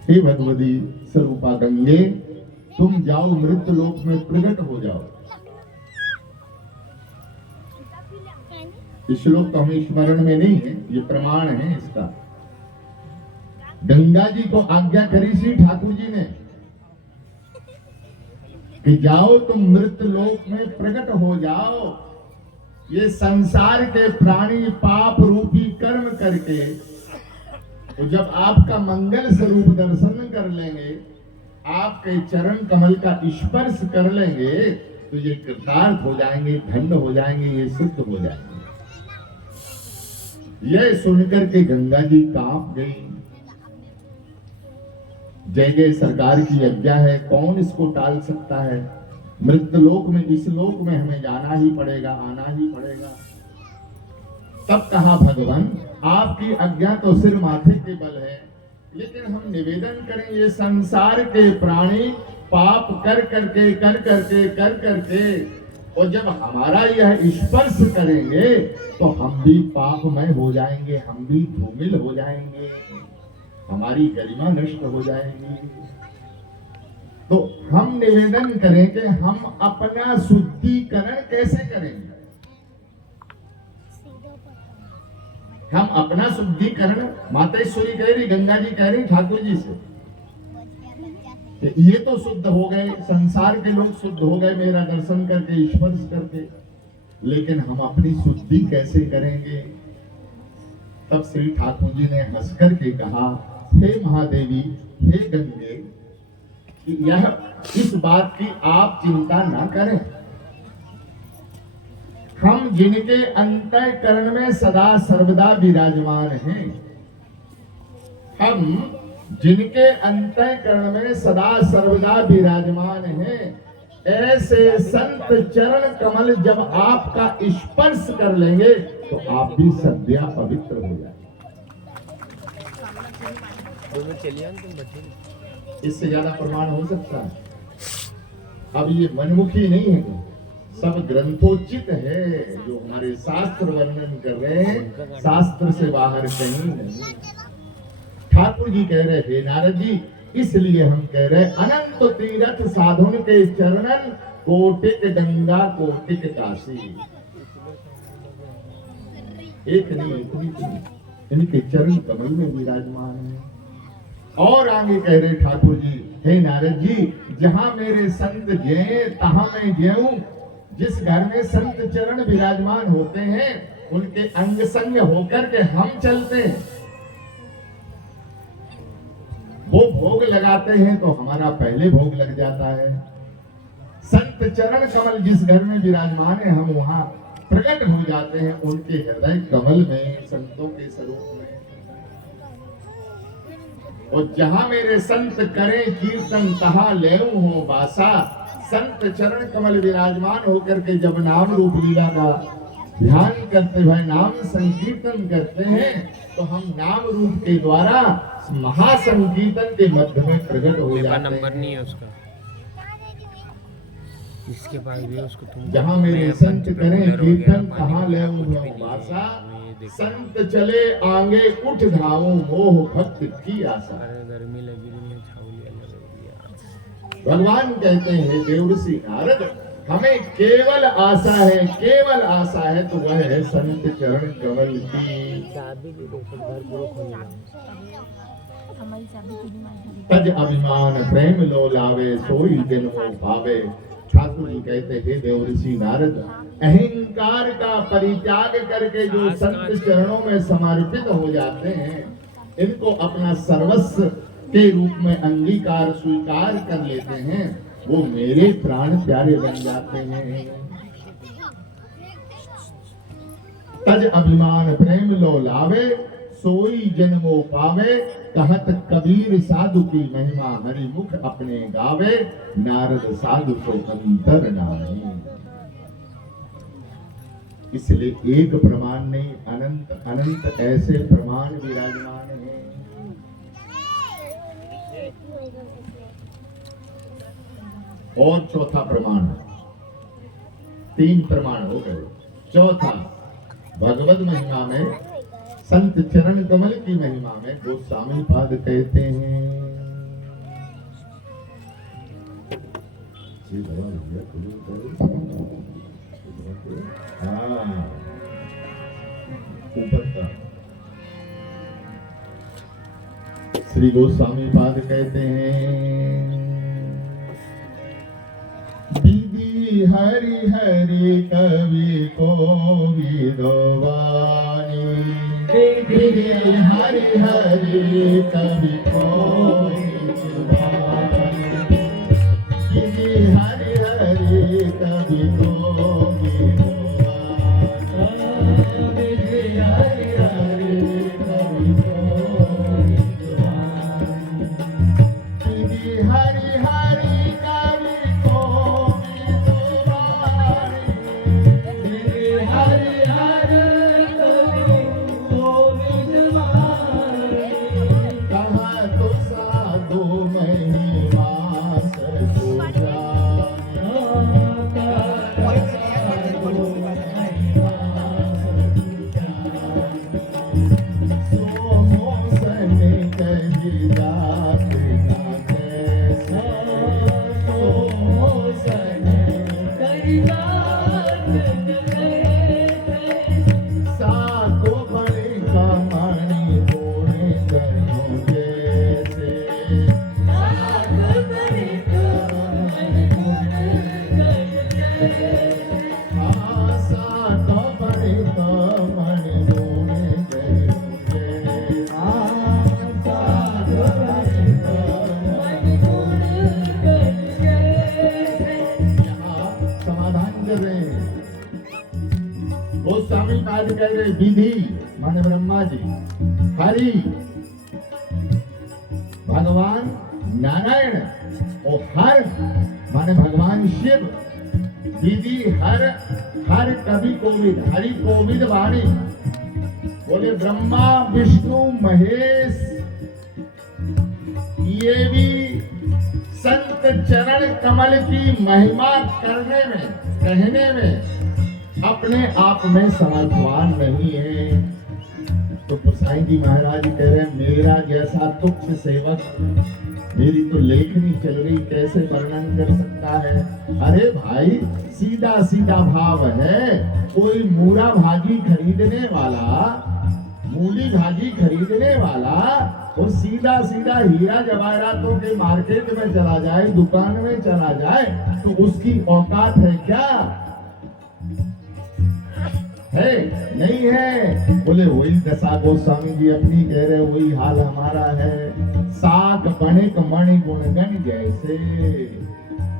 हे भगवती स्वरूपा गंगे, तुम जाओ मृत लोक में प्रकट हो जाओ। इस श्लोक तो हमें स्मरण में नहीं है, ये प्रमाण है इसका। गंगा जी को आज्ञा करी सी ठाकुर जी ने कि जाओ तुम मृत लोक में प्रकट हो जाओ। ये संसार के प्राणी पाप रूपी कर्म करके तो जब आपका मंगल स्वरूप दर्शन कर लेंगे, आपके चरण कमल का स्पर्श कर लेंगे तो ये कृतार्थ हो जाएंगे, धन्य हो जाएंगे, ये सिद्ध हो जाएंगे। यह सुनकर के गंगा जी कांप गई। जय जय सरकार की आज्ञा है, कौन इसको टाल सकता है। मृत लोक में, इस लोक में हमें जाना ही पड़ेगा, आना ही पड़ेगा। तब कहा भगवान आपकी आज्ञा तो सिर माथे के बल है, लेकिन हम निवेदन करें, ये संसार के प्राणी पाप कर करके और जब हमारा यह स्पर्श करेंगे तो हम भी पापमय हो जाएंगे, हम भी धूमिल हो जाएंगे, हमारी गरिमा नष्ट हो जाएगी। तो हम निवेदन करें कि हम अपना शुद्धिकरण कैसे करेंगे। हम अपना शुद्धिकरण, मातेश्वरी कह रही, गंगा जी कह रही ठाकुर जी से, ये तो शुद्ध हो गए, संसार के लोग शुद्ध हो गए मेरा दर्शन करके, स्पर्श करके, लेकिन हम अपनी शुद्धि कैसे करेंगे। तब श्री ठाकुर जी ने हंस करके कहा, हे महादेवी, हे गंगे, यह इस बात की आप चिंता ना करें। हम जिनके अंतःकरण में सदा सर्वदा विराजमान हैं, हम जिनके अंतःकरण में सदा सर्वदा विराजमान हैं, ऐसे संत चरण कमल जब आपका स्पर्श कर लेंगे तो आप भी सद्या पवित्र हो जाएंगे। इससे ज्यादा प्रमाण हो सकता है? अब ये मनमुखी नहीं है, सब ग्रंथोचित है जो हमारे शास्त्र वर्णन कर रहे हैं, शास्त्र से बाहर कहीं नहीं। ठाकुर जी कह रहे, हे नारद जी, इसलिए हम कह रहे, अनंत तीर्थ साधुन के चरणन, कोटिक गंगा कोटिक काशी। एक नहीं, इनके चरण कमल में विराजमान है। और आगे कह रहे ठाकुर जी, हे नारद जी, जहां मेरे संत जय तहां मैं ज्यूं। जिस घर में संत चरण विराजमान होते हैं, उनके अंग संग होकर के हम चलते हैं। वो भोग लगाते हैं तो हमारा पहले भोग लग जाता है। संत चरण कमल जिस घर में विराजमान है, हम वहां प्रकट हो जाते हैं उनके हृदय कमल में, संतों के स्वरूप में। और जहां मेरे संत करें कीर्तन तहां लेऊं हो बासा। संत चरण कमल विराजमान होकर के जब नाम रूप लीला का ध्यान करते हुए नाम संकीर्तन करते हैं, तो हम नाम रूप के द्वारा महासंकीर्तन के मध्य में प्रकट हो जाते हैं। नंबर नहीं है उसका, इसके पास भी उसको तुम जहाँ मेरे संत करें कीर्तन तहां लेऊं बासा। संत चले आगे उठ धाऊं, मोह भक्त की आशा। गर्मी लगी भगवान कहते हैं, देवर्षि नारद, हमें केवल आशा है, केवल आशा है, तो वह है संत चरण कमल की। तज अभिमान प्रेम लो लावे, सोई जन्मो भावे। ठाकुर जी कहते हैं, देवर्षि नारद, अहंकार का परित्याग करके जो संत चरणों में समर्पित हो जाते हैं, इनको अपना सर्वस्व के रूप में अंगीकार स्वीकार कर लेते हैं, वो मेरे प्राण प्यारे बन जाते हैं। तज अभिमान प्रेम लो लावे, सोई जन्मो पावे। कहत कबीर साधु की महिमा, हरि मुख अपने गावे। नारद साधु को अंतर नाही। इसलिए एक प्रमाण नहीं, अनंत अनंत ऐसे प्रमाण विराजमान हैं। और चौथा प्रमाण, 3 प्रमाण हो गए। चौथा, भगवद महिमा में, संत चरण कमल की महिमा में गोस्वामी पाद कहते हैं, ऊपर का श्री गोस्वामी पाद कहते हैं, विधि हरि हरि कवि को विदवानी। विधि हरि हरि कवि को विदवानी। विधि हरि हरि कवि को विदवानी। विधि हरि हरि कवि को विदवानी। विधि हरि हरि कवि को विदवानी। विधि हरि हरि कवि को महाराज कह रहे विधि माने ब्रह्मा जी, हरि भगवान नारायण और हर माने भगवान शिव। विधि हर हर कवि कोविद, हरि कोविद वाणी। बोले ब्रह्मा विष्णु महेश ये भी संत चरण कमल की महिमा करने में कहने में अपने आप में समर्थवान नहीं है। तो गोसाई जी महाराज कह रहे मेरा जैसा तुच्छ सेवक, मेरी तो लेखनी चल रही, कैसे वर्णन कर सकता है। अरे भाई सीधा सीधा भाव है, कोई मूला भाजी खरीदने वाला, मूली भाजी खरीदने वाला वो सीधा सीधा हीरा जवाहरातों के मार्केट में चला जाए, दुकान में चला जाए, तो उसकी औकात है क्या? है नहीं है। बोले वही दशा गोस्वामी जी अपनी कह रहे, वही हाल हमारा है। साख बणिक मणि गुणगण जैसे।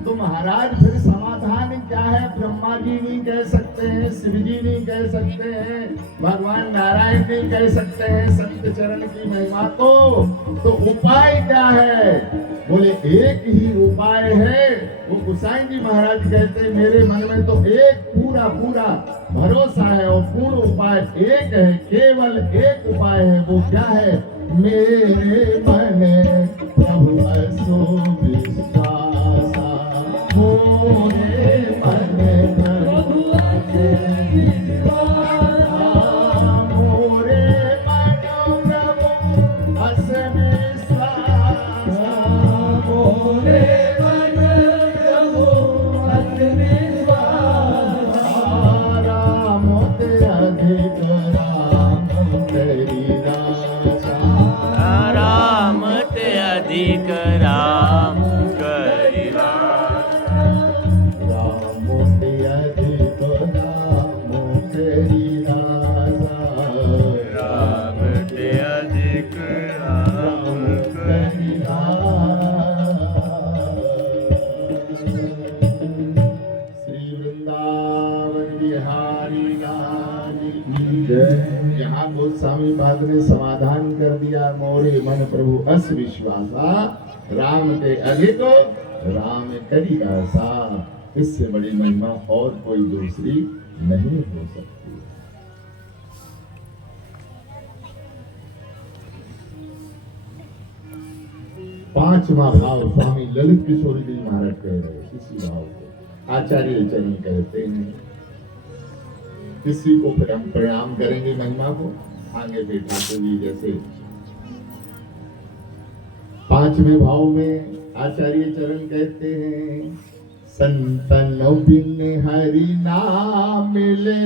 तो महाराज फिर समाधान क्या है? ब्रह्मा जी नहीं कह सकते हैं, शिव जी नहीं कह सकते हैं, भगवान नारायण नहीं कह सकते हैं संत चरण की महिमा को। तो उपाय क्या है? बोले एक ही उपाय है। वो गोसाई जी महाराज कहते हैं मेरे मन में तो एक पूरा पूरा भरोसा है और पूर्ण उपाय एक है, केवल एक उपाय है। वो क्या है? मेरे मन प्रभु असो विश्वासा, मोरे मन प्रभु असो विश्वासा, मोरे मन प्रभु असो विश्वासा, मोरे मन प्रभु असो विश्वासा, राम ते अधिक राम तेरी दासा, राम ते अधिक राम करी राम, राम ते अधिक राम तेरी दासा, राम ते अधिक राम तेरी श्री वृंदावन बिहारी लाल की जय। यहाँ गोस्वामी पाद ने समाधान कर दिया, मोरे मन प्रभु अस विश्वासा, राम के अधिक राम करी दासा। इससे बड़ी महिमा और कोई दूसरी नहीं हो सकती। पांचवा भाव स्वामी ललित किशोर जी महाराज कह रहे, इसी भाव को आचार्य चरण कहते हैं। किसी को प्रणाम करेंगे महिमा को, आगे बैठा जी जैसे पांचवें भाव में आचार्य चरण कहते हैं, संतन बिन हरि नाम मिले,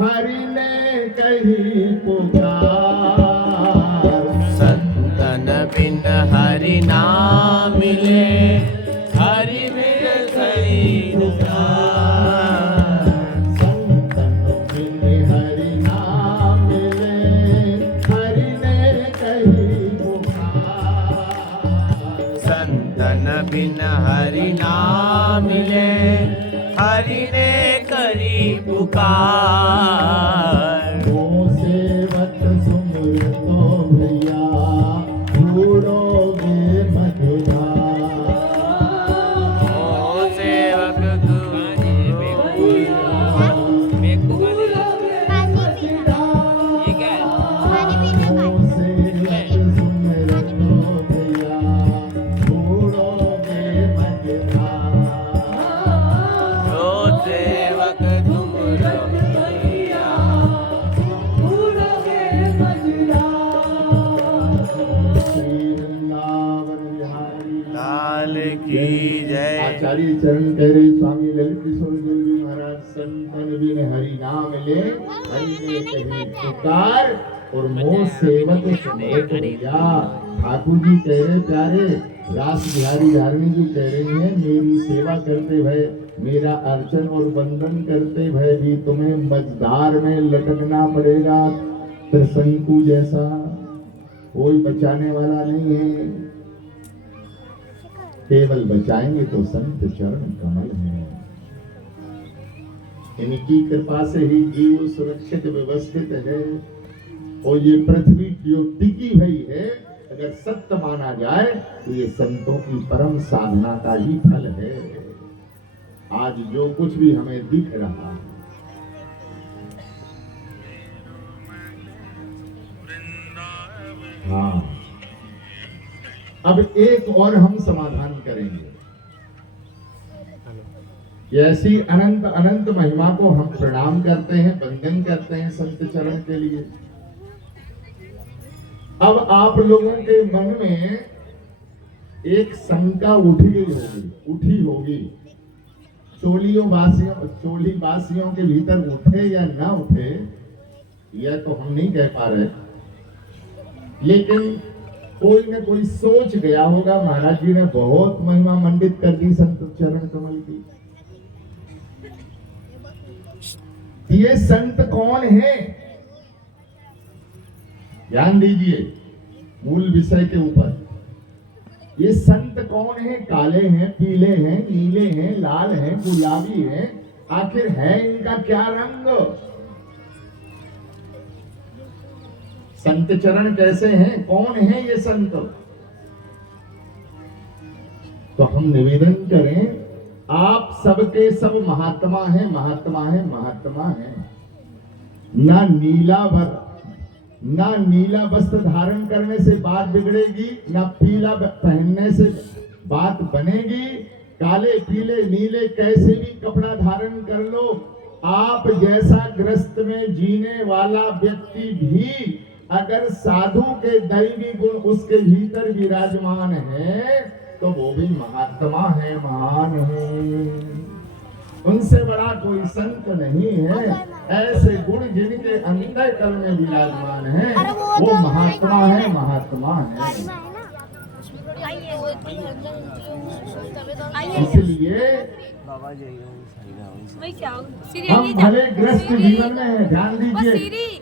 हरि ने कही पुकार, संतन बिन हरि नाम मिले, हरि बिन कही पुकार, संतन बिन हरि नाम मिले, हरि ने कही पुकार, संतन बिन हरि नाम मिले, हरि ने करी पुकार, वो सेवक सुमिर तो भैया भूलोगे मधुधार, ओ सेवक की जय। आचार्य चरण कह रहे स्वामी ललित किशोर जी महाराज, संतन बिन हरि नाम ले, हरि ने कही पुकार, और मोह सेवक सुमिरत भैया। ठाकुर जी कह रहे प्यारे, रास बिहारी धारणी जी कह रही हैं, मेरी सेवा करते भय, मेरा अर्चन और वंदन करते भय भी तुम्हें मझधार में लटकना पड़ेगा। त्रिशंकु जैसा कोई बचाने वाला नहीं है, केवल बचाएंगे तो संत चरण कमल है। इनकी कृपा से ही जीव सुरक्षित व्यवस्थित है और ये पृथ्वी जो टिकी हुई है, अगर सत्य माना जाए तो ये संतों की परम साधना का ही फल है। आज जो कुछ भी हमें दिख रहा है, हाँ, अब एक और हम समाधान करेंगे। ऐसी अनंत अनंत महिमा को हम प्रणाम करते हैं, वंदन करते हैं संत चरण के लिए। अब आप लोगों के मन में एक शंका उठी होगी, चोली वासियों के भीतर उठे या ना उठे, यह तो हम नहीं कह पा रहे, लेकिन कोई न कोई सोच गया होगा महाराज जी ने बहुत महिमा मंडित कर दी संत चरण कमल की। ये संत कौन है? ध्यान दीजिए मूल विषय के ऊपर। ये संत कौन है? काले हैं, पीले हैं, नीले हैं, लाल हैं, गुलाबी हैं, आखिर है इनका क्या रंग? संत चरण कैसे हैं? कौन है ये संत? तो हम निवेदन करें, आप सबके सब महात्मा हैं, महात्मा हैं, महात्मा हैं। ना नीला वस्त्र धारण करने से बात बिगड़ेगी, ना पीला पहनने से बात बनेगी। काले पीले नीले कैसे भी कपड़ा धारण कर लो, आप जैसा ग्रस्त में जीने वाला व्यक्ति भी अगर साधु के दैवी गुण उसके भीतर विराजमान है तो वो भी महात्मा है, महान है। उनसे बड़ा कोई संत नहीं है। ऐसे गुण जिनके अंतःकरण में विराजमान है वो महात्मा है, महात्मा है। इसलिए हम भले ग्रस्त जीवन में हैं, ध्यान दीजिए।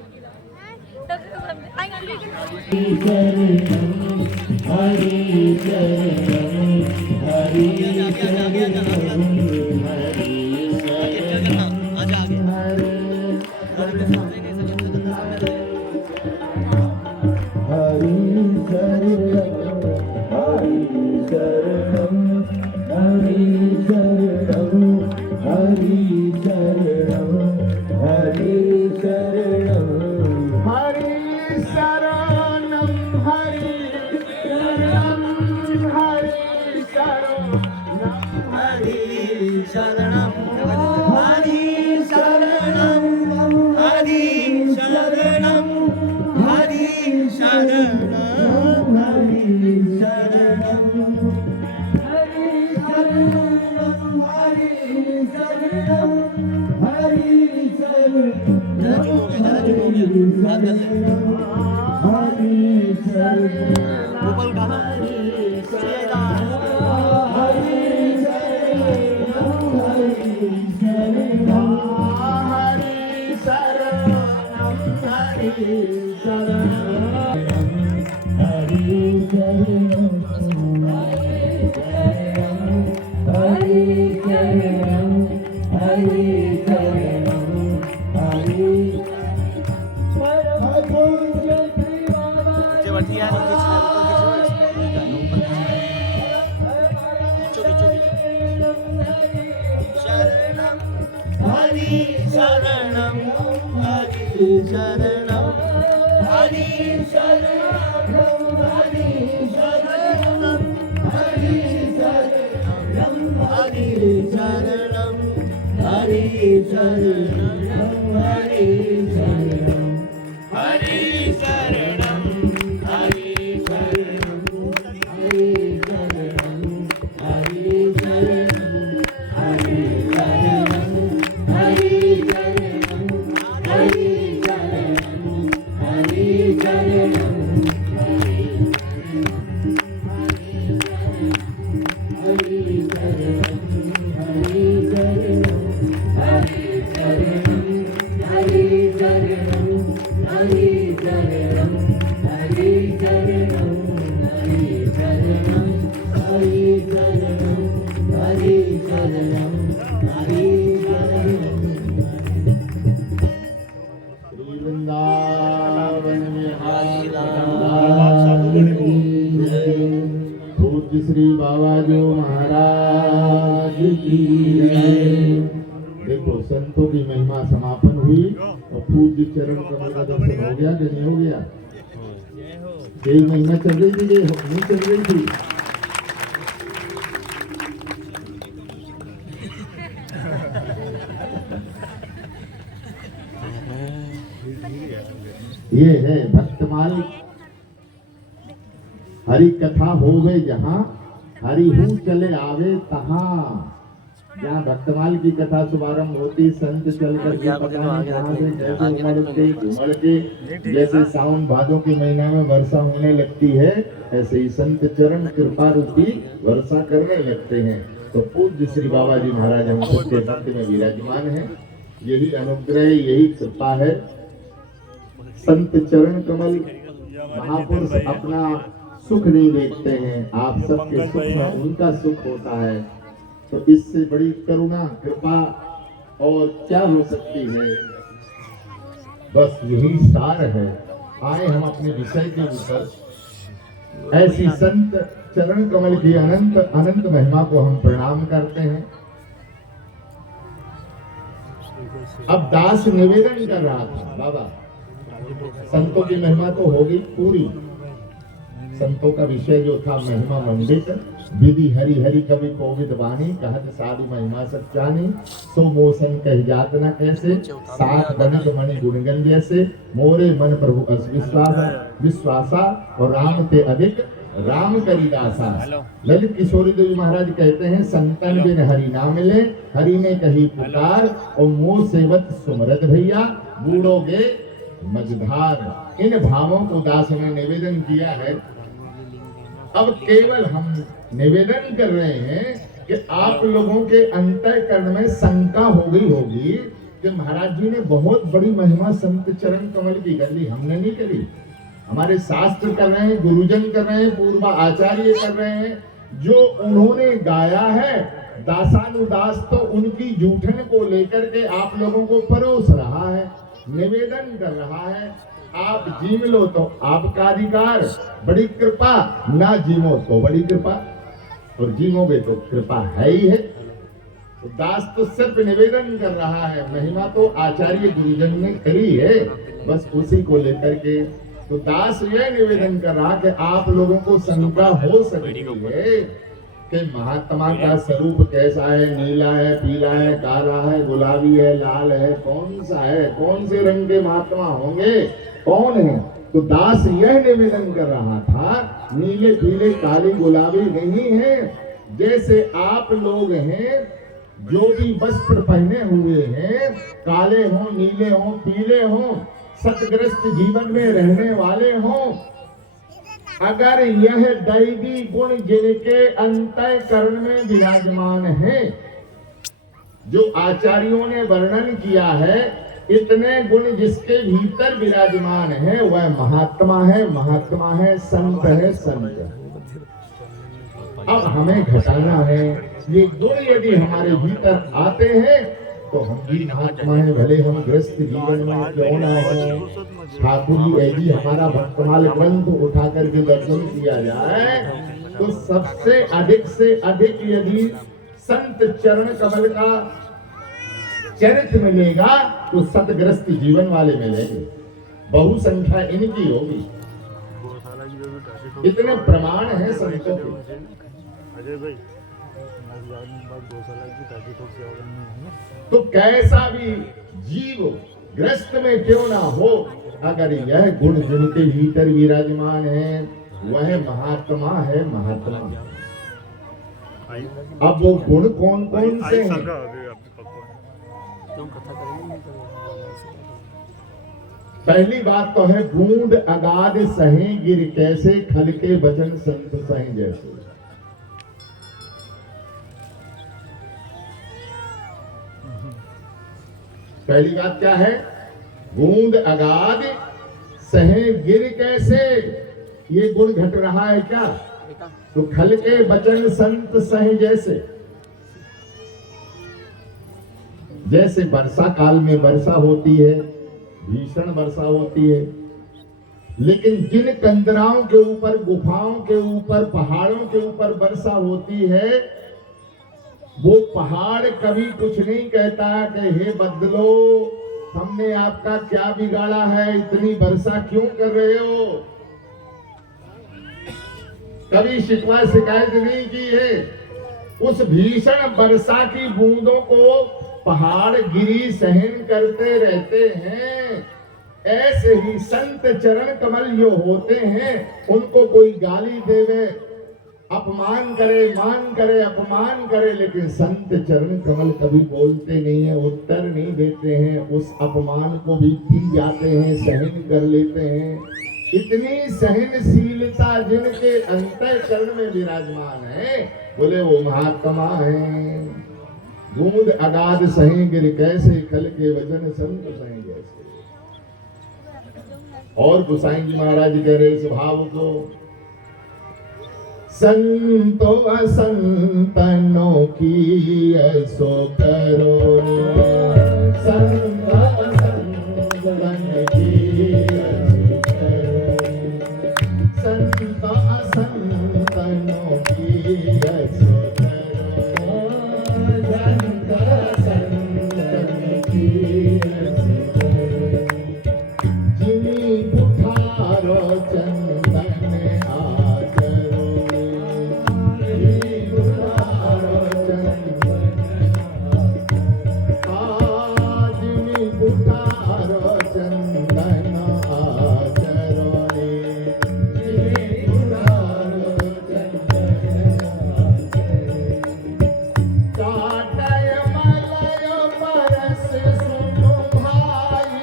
महाराज की जय। देखो संतों की महिमा समापन हुई और पूज्य चरण कमल का दर्शन हो गया कि नहीं हो गया? यही महिमा चल रही थी कि नहीं चल रही थी? ये है भक्तमाल। हरि कथा होवे जहाँ, हरि हूँ चले आवे तहाँ। जहाँ भक्तमाल की कथा शुभारंभ होती, संत चल कर के पता नहीं कहाँ से कैसे उमड़ के जैसे सावन भादों के महीना में वर्षा होने लगती है, ऐसे ही संत चरण कृपा रूपी वर्षा करने लगते हैं। तो पूज्य श्री बाबा जी महाराज हम सबके मध्य में विराजमान हैं। यही अनुग्रह, यही कृपा है। संत चरण कमल महापुरुष अपना सुख नहीं देखते हैं, आप सबके सुख में उनका सुख होता है। तो इससे बड़ी करुणा कृपा और क्या हो सकती है? बस यही सार है। आए हम अपने विषय के ऊपर। ऐसी संत चरण कमल की अनंत अनंत महिमा को हम प्रणाम करते हैं। अब दास निवेदन कर रहा था, बाबा संतों की महिमा तो हो गई पूरी। संतों का विषय जो था महिमा मंडित, विधि हरि हरि कवि कोविद वाणी, कहत साधु महिमा सच्चानी, सो मोसन कह जात न कैसे, सात बनित मणि गुणगन जैसे, मोरे मन प्रभु अस विश्वासा, और राम ते अधिक राम करिदासा। ललित किशोरी देवी महाराज कहते हैं, संतन बिन हरि ना मिले, हरि ने कही पुकार, और मोह सेवत सुमरत भैया, बूढ़ोगे मझधार। इन भावों को दास ने निवेदन किया है। अब केवल हम निवेदन कर रहे हैं कि आप लोगों के अंतःकरण में शंका हो गई होगी कि महाराज जी ने बहुत बड़ी महिमा संत चरण कमल की कर ली, हमने नहीं करी। हमारे शास्त्र कर रहे हैं, गुरुजन कर रहे हैं, पूर्व आचार्य कर रहे हैं। जो उन्होंने गाया है, दासानुदास तो उनकी जूठन को लेकर के आप लोगों को परोस रहा है, निवेदन कर रहा है। आप जीव लो तो आपका अधिकार, बड़ी कृपा, ना जीवो तो बड़ी कृपा, और जीवोगे तो कृपा है ही है। तो दास तो सिर्फ निवेदन कर रहा है, महिमा तो आचार्य गुरुजन ने करी है, बस उसी को लेकर के। तो दास यह निवेदन कर रहा कि आप लोगों को शंका हो सकती है कि महात्मा का स्वरूप कैसा है, नीला है, पीला है, काला है, गुलाबी है, लाल है, कौन सा है, कौन से रंग के महात्मा होंगे, कौन है? तो दास यह निवेदन कर रहा था, नीले पीले काले गुलाबी नहीं है। जैसे आप लोग हैं, जो भी वस्त्र पहने हुए हैं, काले हों, नीले हों, पीले हों, सतग्रस्त जीवन में रहने वाले हों, अगर यह दैवी गुण जिनके अंतःकरण में विराजमान है, जो आचार्यों ने वर्णन किया है, इतने गुण जिसके भीतर विराजमान है, वह महात्मा है, महात्मा है, संत है, संत। अब हमें घटाना है, ये गुण यदि हमारे भीतर आते हैं तो हम भी महात्मा है, भले हम ग्रस्त जीवन में क्यों ना हो। ठाकुर जी यदि हमारा भक्तमाल ग्रंथ उठा करके दर्शन किया जाए तो सबसे अधिक से अधिक यदि संत चरण कमल का चरित्र मिलेगा तो सतग्रस्त जीवन वाले मिलेंगे, बहुसंख्या इनकी होगी। इतने प्रमाण है संतों के। तो कैसा भी जीव ग्रस्त में क्यों ना हो, अगर यह गुण जिनके भीतर विराजमान है, वह महात्मा है, महात्मा। अब वो गुण कौन कौन से हैं? पहली बात तो है, बूंद अगाध सहे गिर कैसे, खल के वचन संत सहे जैसे। पहली बात क्या है? बूंद अगाध सहे गिर कैसे, ये गुण घट रहा है क्या? तो खल के वचन संत सहे जैसे। जैसे वर्षा काल में वर्षा होती है, भीषण वर्षा होती है, लेकिन जिन कंदराओं के ऊपर, गुफाओं के ऊपर, पहाड़ों के ऊपर वर्षा होती है, वो पहाड़ कभी कुछ नहीं कहता कि हे बदलो, हमने आपका क्या बिगाड़ा है, इतनी वर्षा क्यों कर रहे हो। कभी शिकवा शिकायत नहीं की है। उस भीषण वर्षा की बूंदों को पहाड़ गिरी सहन करते रहते हैं। ऐसे ही संत चरण कमल जो होते हैं, उनको कोई गाली देवे, अपमान करे, मान करे, अपमान करे, लेकिन संत चरण कमल कभी बोलते नहीं है, उत्तर नहीं देते हैं। उस अपमान को भी पी जाते हैं, सहन कर लेते हैं। इतनी सहनशीलता जिनके अंतःकरण में विराजमान है, बोले वो महात्मा है। गूंद अगाध सहे गिर कैसे, कल के वचन संत सहे जैसे। और गोसाई जी महाराज कह रहे इस भाव को, संतो असंतनों की ऐसो करो, संत असंतन की ऐसो करो, संत असंतनों की ऐसो करो, संत असंतन की ऐसो करो। जिनी पुठारो चंदन आचरो, जिनी पुठारो चंदन, जिनी पुठारो चंदन आचरो, जिनी पुठारो चंदन आचरो। काटय मलय परस सुनु भाई,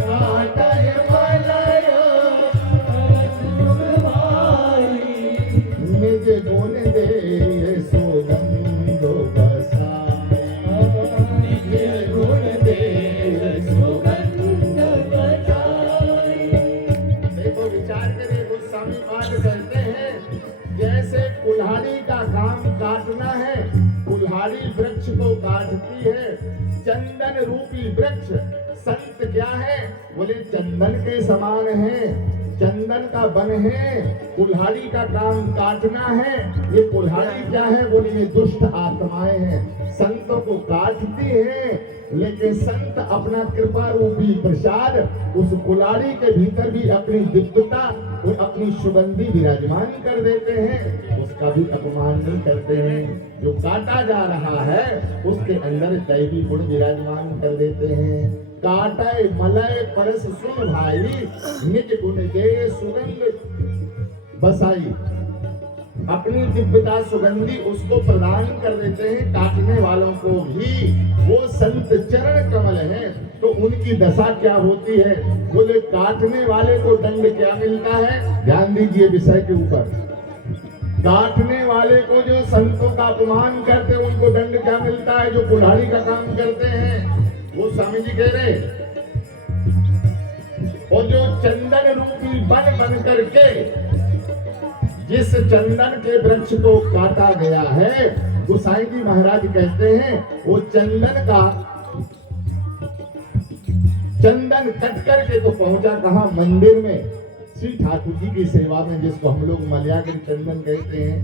काटय मलय परस सुनु भाई, निज गुण दे सुगंधो बसाई, निज गुण दे सुगंध बसाई। देखो विचार करिए, गोस्वामी पाद कहते हैं, जैसे कुल्हाड़ी का काम काटना है, कुल्हाड़ी वृक्ष को काटती है। चंदन रूपी वृक्ष संत क्या है, बोले चंदन के समान है, चंदन का वन है। कुल्हाड़ी का काम काटना है। ये कुल्हाड़ी क्या है, बोले ये दुष्ट आत्माएं हैं, संतों को काटती हैं। लेकिन संत अपना कृपा रूपी प्रसाद उस कुल्हाड़ी के भीतर भी अपनी दिव्यता और अपनी सुगंधी विराजमान कर देते हैं, उसका भी अपमान नहीं करते हैं। जो काटा जा रहा है उसके अंदर दैवी गुण विराजमान कर देते हैं। काटे मलय परस सुन भाई, निज गुण दे सुगंध बसाई। अपनी दिव्यता सुगंधी उसको प्रदान कर देते हैं, काटने वालों को भी। वो संत चरण कमल हैं, तो उनकी दशा क्या होती है, बोले काटने वाले को दंड क्या मिलता है। ध्यान दीजिए विषय के ऊपर। काटने वाले को जो संतों का अपमान करते हैं, उनको दंड क्या मिलता है। जो कुल्हाड़ी का काम करते हैं, वो स्वामी जी कह रहे, और जो चंदन रूपी वन बन करके जिस चंदन के वृक्ष को काटा गया है, गोसाई जी महाराज कहते हैं, वो चंदन कट करके तो पहुंचा कहा, मंदिर में श्री ठाकुर जी की सेवा में, जिसको हम लोग मलयागढ़ चंदन कहते हैं।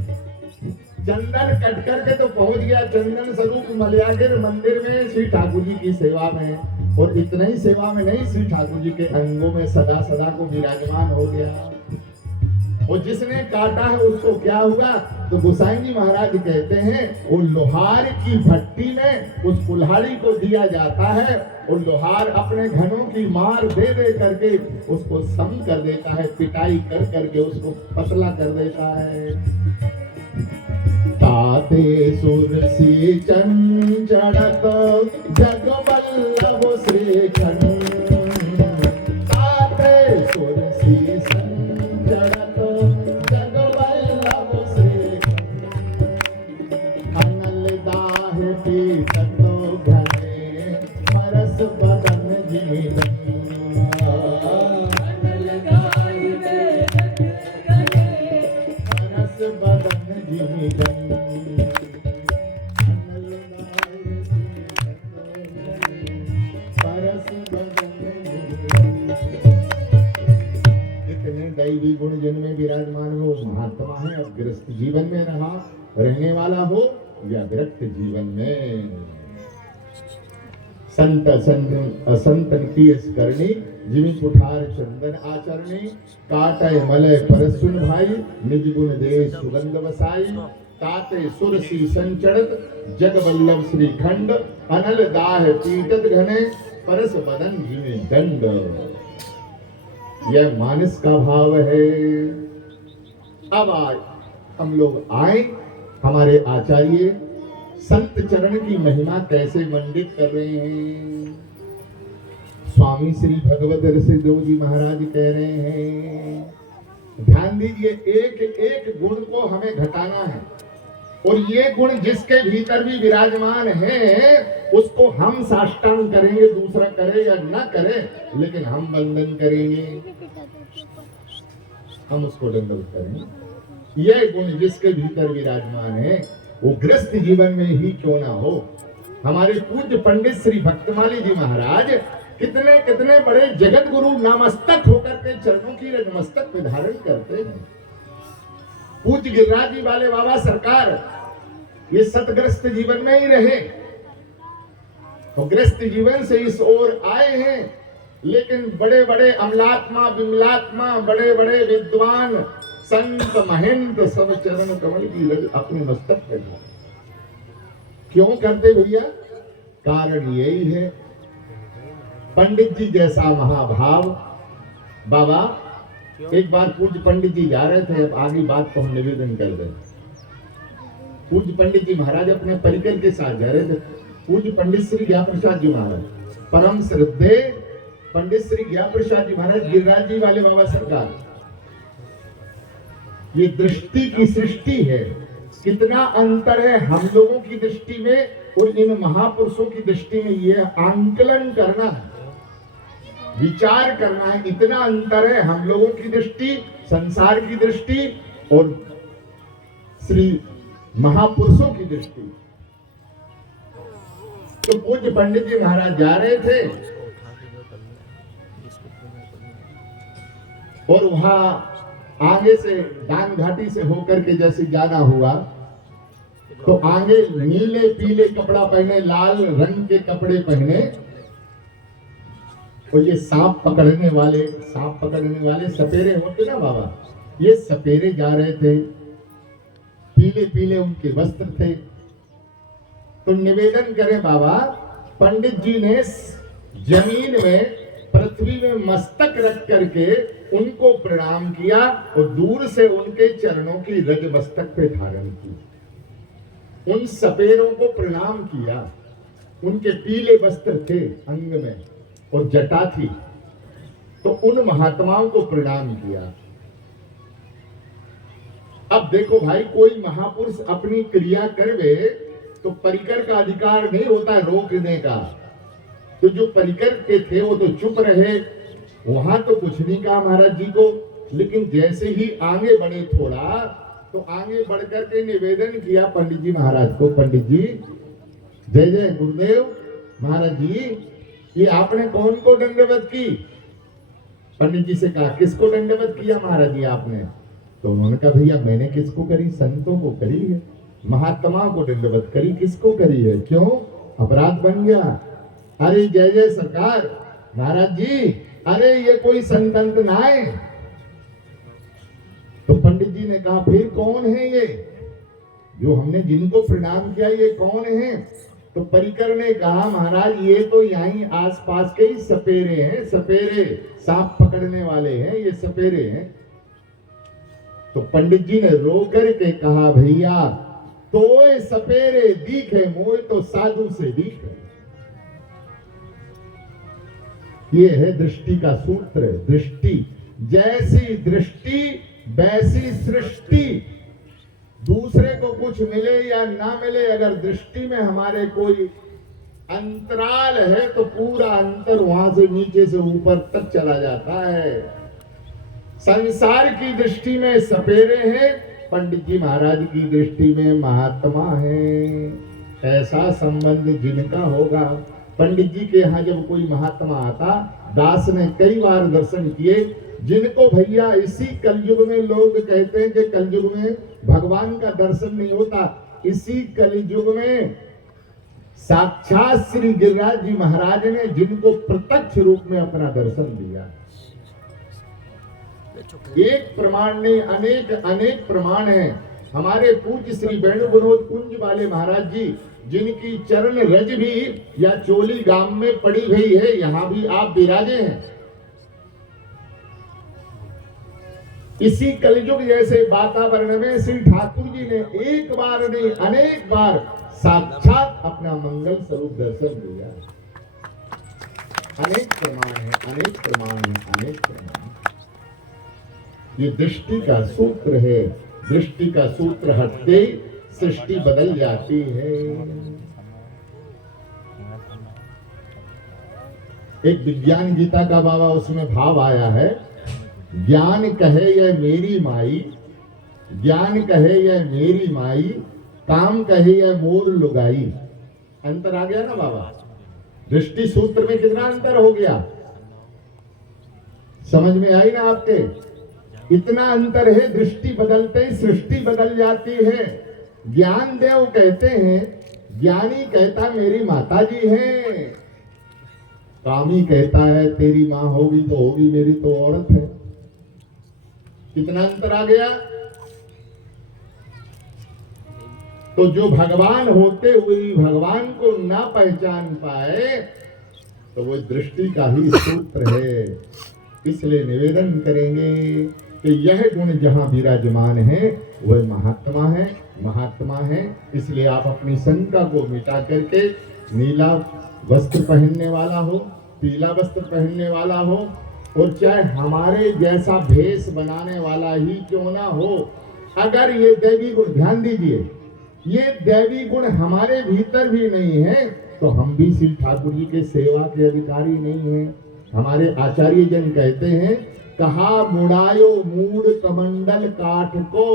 चंदन कट करके तो पहुंच गया चंदन स्वरूप मलयागढ़ मंदिर में श्री ठाकुर जी की सेवा में। और इतना ही सेवा में नहीं, श्री ठाकुर जी के अंगों में सदा सदा को विराजमान हो गया। और जिसने काटा है उसको क्या हुआ, तो गोसाई जी महाराज कहते हैं, वो लोहार की भट्टी में उस कुल्हाड़ी को दिया जाता है, और लोहार अपने घनों की मार दे दे करके उसको सम कर देता है, पिटाई कर करके उसको पतला कर देता है। ताते सुरसी चंचड़त जगवल्लभ श्री खंड, ताते सुरसी चंचड़त जगवल्लभ श्री अनल दाह पीततो घने परस बदन जीवन, अनल दाह परस बदन जीवन। या विरक्त जीवन में। संत असंतन पीस करनी, जिमि कुठार चंदन आचरणी, काटय मलय परसुन भाई, निज गुण दे सुगंध बसाई, ताते सुरसी संचड़त, जग वल्लभ श्रीखंड, अनल दाह पीटत घने, परस बदन जिमि दंड। यह मानस का भाव है। अब आज हम लोग आए, हमारे आचार्य संत चरण की महिमा कैसे मंडित कर रहे हैं। स्वामी श्री भगवत ऋषिदेव जी महाराज कह रहे हैं, ध्यान दीजिए, एक एक गुण को हमें घटाना है, और ये गुण जिसके भीतर भी विराजमान है उसको हम साष्टांग करेंगे, दूसरा करे या ना करे, लेकिन हम वंदन करेंगे, हम उसको दंडवत करेंगे। यह गुण जिसके भीतर विराजमान है वो गृहस्थ जीवन में ही क्यों ना हो। हमारे पूज्य पंडित श्री भक्तमाली जी महाराज कितने कितने बड़े जगत गुरु नमस्तक होकर के चरणों की नमस्तक पे धारण करते हैं। पूज्य गिरिराज जी वाले बाबा सरकार ये सतग्रस्त जीवन में ही रहे, तो ग्रस्त जीवन से इस ओर आए हैं, लेकिन बड़े बड़े अमलात्मा विमलात्मा, बड़े बड़े विद्वान संत महंत सब चरण कमल की रज अपने मस्तक पर क्यों करते भैया? कारण यही है, पंडित जी जैसा महाभाव। बाबा एक बार पूज्य पंडित जी जा रहे थे, अब आगे बात को हम निवेदन कर दें। पूज्य पंडित जी महाराज अपने परिकर के साथ जा रहे थे। पूज्य पंडित श्री ज्ञा प्रसाद जी महाराज, परम श्रद्धे पंडित श्री ज्ञा प्रसाद जी महाराज, गिरिराज जी वाले बाबा सरकार। ये दृष्टि की सृष्टि है, कितना अंतर है हम लोगों की दृष्टि में और इन महापुरुषों की दृष्टि में। ये आंकलन करना है, विचार करना है, इतना अंतर है हम लोगों की दृष्टि, संसार की दृष्टि और श्री महापुरुषों की दृष्टि। तो पूज्य पंडित जी महाराज जा रहे थे और वहां आगे से दान घाटी से होकर के जैसे जाना हुआ, तो आगे नीले पीले कपड़ा पहने, लाल रंग के कपड़े पहने, और ये सांप पकड़ने वाले सपेरे होते ना बाबा, ये सपेरे जा रहे थे, पीले पीले उनके वस्त्र थे। तो निवेदन करें बाबा, पंडित जी ने जमीन में, पृथ्वी में मस्तक रख करके उनको प्रणाम किया और दूर से उनके चरणों की रज मस्तक पे धारण की। उन सपेरों को प्रणाम किया, उनके पीले वस्त्र थे अंग में और जटा थी, तो उन महात्माओं को प्रणाम किया। अब देखो भाई, कोई महापुरुष अपनी क्रिया करवे तो परिकर का अधिकार नहीं होता रोकने का। तो जो परिकर के थे वो तो चुप रहे, वहां तो कुछ नहीं कहा महाराज जी को, लेकिन जैसे ही आगे बढ़े थोड़ा, तो आगे बढ़ करके निवेदन किया पंडित जी महाराज को, पंडित जी जय जय गुरुदेव महाराज जी, ये आपने कौन को दंडवत की? पंडित जी से कहा, किसको दंडवत किया महाराज जी आपने? तो उन्होंने कहा, भैया मैंने किसको करी? संतों को करी है, महात्माओं को दंडवत करी, किसको करी है? क्यों? अपराध बन गया। अरे जय जय सरकार महाराज जी, अरे ये कोई संतंत ना है। तो पंडित जी ने कहा, फिर कौन है ये जो हमने जिनको प्रणाम किया, ये कौन है? तो परिकर ने कहा, महाराज ये तो यहीं आसपास के ही सपेरे हैं, सपेरे सांप पकड़ने वाले हैं, ये सपेरे हैं। तो पंडित जी ने रो करके कहा, भैया तोए सपेरे दिखे, मोए तो साधु से दिखे। ये है दृष्टि का सूत्र। दृष्टि, जैसी दृष्टि वैसी सृष्टि। दूसरे को कुछ मिले या ना मिले, अगर दृष्टि में हमारे कोई अंतराल है तो पूरा अंतर वहां से नीचे से ऊपर तक चला जाता है। संसार की दृष्टि में सपेरे हैं, पंडित जी महाराज की दृष्टि में महात्मा है। ऐसा संबंध जिनका होगा। पंडित जी के यहाँ जब कोई महात्मा आता, दास ने कई बार दर्शन किए, जिनको भैया इसी कलयुग में लोग कहते हैं कि कलयुग में भगवान का दर्शन नहीं होता, इसी कलियुग में साक्षात श्री गिरिराज जी महाराज ने जिनको प्रत्यक्ष रूप में अपना दर्शन दिया। एक प्रमाण नहीं, अनेक अनेक प्रमाण हैं। हमारे पूज्य श्री वेणु विनोद कुंज वाले महाराज जी, जिनकी चरण रज भी या चोली गांव में पड़ी हुई है, यहां भी आप विराजे हैं। इसी कलियुग जैसे वातावरण में श्री ठाकुर जी ने एक बार नहीं अनेक बार साक्षात अपना मंगल स्वरूप दर्शन दिया। अनेक प्रमाण है, अनेक प्रमाण है, अनेक प्रमाण। ये दृष्टि का सूत्र है। दृष्टि का सूत्र हटते सृष्टि बदल जाती है। एक विज्ञान गीता का बाबा, उसमें भाव आया है, ज्ञान कहे यह मेरी माई, ज्ञान कहे यह मेरी माई, काम कहे यह मोर लुगाई। अंतर आ गया ना बाबा? दृष्टि सूत्र में कितना अंतर हो गया, समझ में आई ना आपके? इतना अंतर है। दृष्टि बदलते ही सृष्टि बदल जाती है। ज्ञान देव कहते हैं, ज्ञानी कहता मेरी माता जी है, कामी कहता है तेरी मां होगी तो होगी, मेरी तो औरत है। कितना अंतर आ गया। तो जो भगवान होते हुए भगवान को ना पहचान पाए, तो वो दृष्टि का ही सूत्र है। इसलिए निवेदन करेंगे कि यह गुण जहां विराजमान है वह महात्मा है, महात्मा है। इसलिए आप अपनी शंका को मिटा करके, नीला वस्त्र पहनने वाला हो, पीला वस्त्र पहनने वाला हो, और चाहे हमारे जैसा भेष बनाने वाला ही क्यों ना हो, अगर ये दैवी गुण, ध्यान दीजिए, ये दैवी गुण हमारे भीतर भी नहीं है, तो हम भी श्री ठाकुर जी के सेवा के अधिकारी नहीं हैं। हमारे आचार्य जन कहते हैं, कहा मुड़ायो मूड कमंडल काठ को।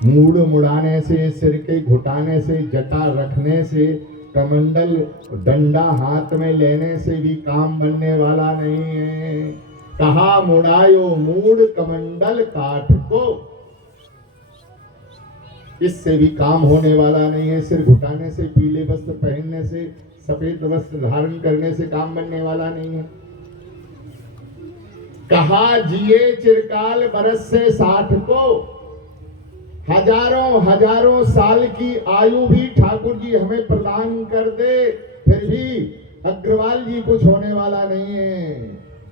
मूड मुड़ाने से, सिर के घुटाने से, जटा रखने से, कमंडल डंडा हाथ में लेने से भी काम बनने वाला नहीं है। कहा मुड़ायो मूड कमंडल काठ को, इससे भी काम होने वाला नहीं है। सिर घुटाने से, पीले वस्त्र पहनने से, सफेद वस्त्र धारण करने से काम बनने वाला नहीं है। कहा जिए चिरकाल बरस से 60 को, हजारों हजारों साल की आयु भी ठाकुर जी हमें प्रदान कर दे, फिर भी अग्रवाल जी कुछ होने वाला नहीं है,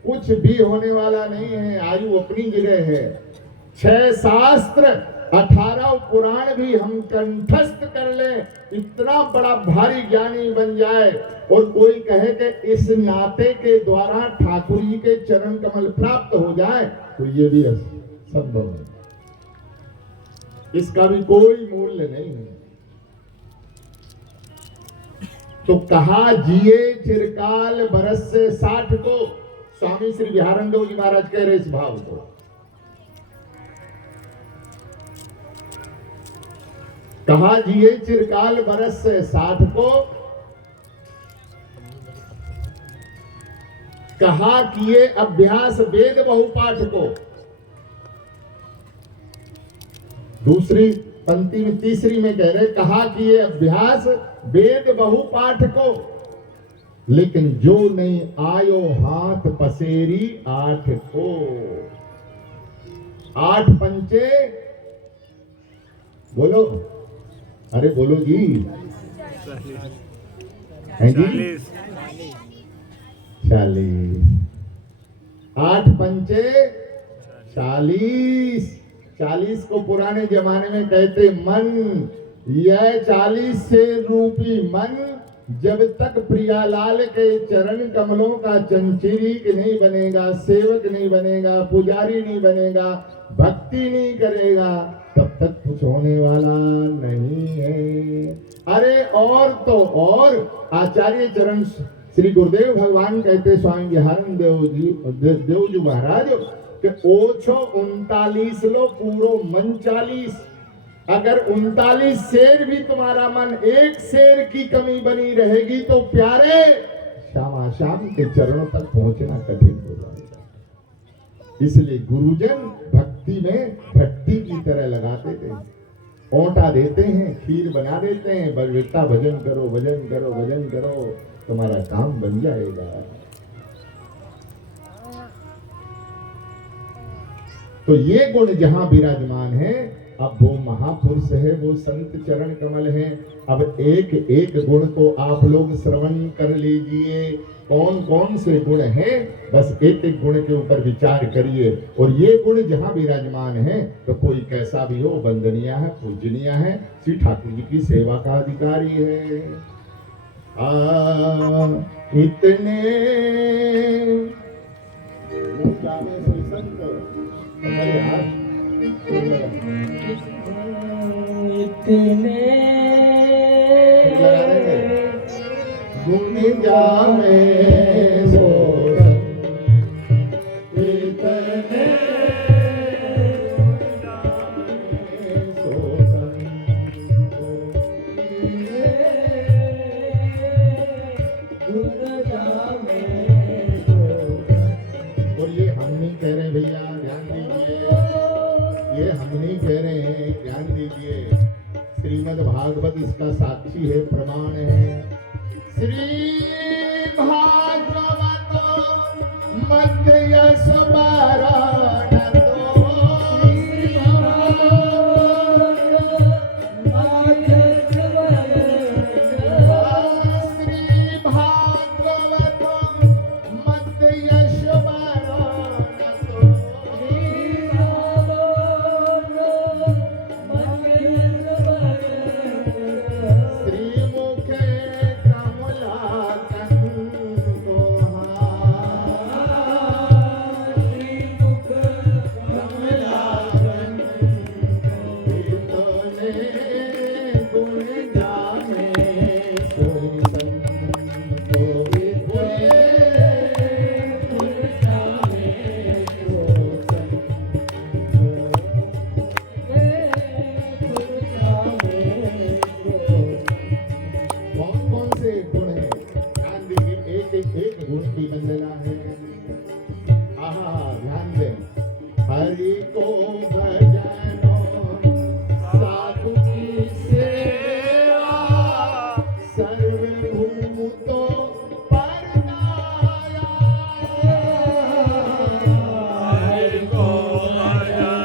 कुछ भी होने वाला नहीं है। आयु अपनी जगह है। 6 शास्त्र 18 पुराण भी हम कंठस्थ कर ले, इतना बड़ा भारी ज्ञानी बन जाए, और कोई कहे कि इस नाते के द्वारा ठाकुर जी के चरण कमल प्राप्त हो जाए, तो ये भी संभव है। इसका भी कोई मूल्य नहीं है। तो कहा जिए चिरकाल बरस से 60 को, स्वामी श्री बिहारंदेव जी महाराज कह रहे इस भाव को। कहा जिए चिरकाल बरस से 60 को, कहा किए अभ्यास वेद बहुपाठ को। दूसरी पंक्ति में, तीसरी में कह रहे, कहा किए अभ्यास वेद बहुपाठ को, लेकिन जो नहीं आयो हाथ पसेरी 8 को। 8 पंचे बोलो, अरे बोलो जी, हैं जी? 40। 8 पंचे 40। 40 को पुराने जमाने में कहते मन। यह 40 से रूपी मन जब तक प्रियालाल के चरण कमलों का चंचरीक नहीं बनेगा, सेवक नहीं बनेगा, पुजारी नहीं बनेगा, भक्ति नहीं करेगा, तब तक कुछ होने वाला नहीं है। अरे और तो और आचार्य चरण श्री गुरुदेव भगवान कहते, स्वामी बिहारंदेव जी महाराज कि ओछो 39 लो पूरो मन 40। अगर 39 शेर भी तुम्हारा मन एक शेर की कमी बनी रहेगी, तो प्यारे श्याम के चरणों तक पहुंचना कठिन हो जाएगा। इसलिए गुरुजन भक्ति में भट्टी की तरह लगाते थे। ओंटा देते हैं, खीर बना देते हैं, बस बेटा भजन करो, भजन करो, भजन करो, तुम्हारा काम बन जाएगा। तो ये गुण जहां विराजमान है, अब वो महापुरुष है, वो संत चरण कमल है। अब एक एक गुण को आप लोग श्रवण कर लीजिए, कौन कौन से गुण हैं, बस एक एक गुण के ऊपर विचार करिए। और ये गुण जहां विराजमान है, तो कोई कैसा भी हो, वंदनीय है, पूजनीय है, श्री ठाकुर जी की सेवा का अधिकारी है। इतने इतने गुण जाने सो इतने और ये हम नहीं कह रहे भैया, ध्यान दीजिए, ये हम नहीं कह रहे हैं, ध्यान दीजिए। श्रीमद् भागवत इसका साक्षी है, प्रमाण है। श्री भागवत मध्य यश हरि को भजनो साधु की सेवा सर्वभूतो परदाया। हरि को भजन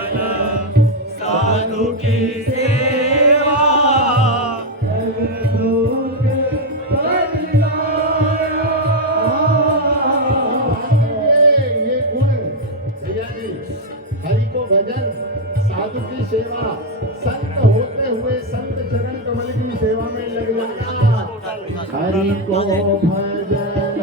साधु की सेवा सर्वभूत परदाया। ये गुण भैया जी, हरि को भजन साधु की सेवा, संत होते हुए संत चरण कमल की सेवा में लग जाना। हरि को भजन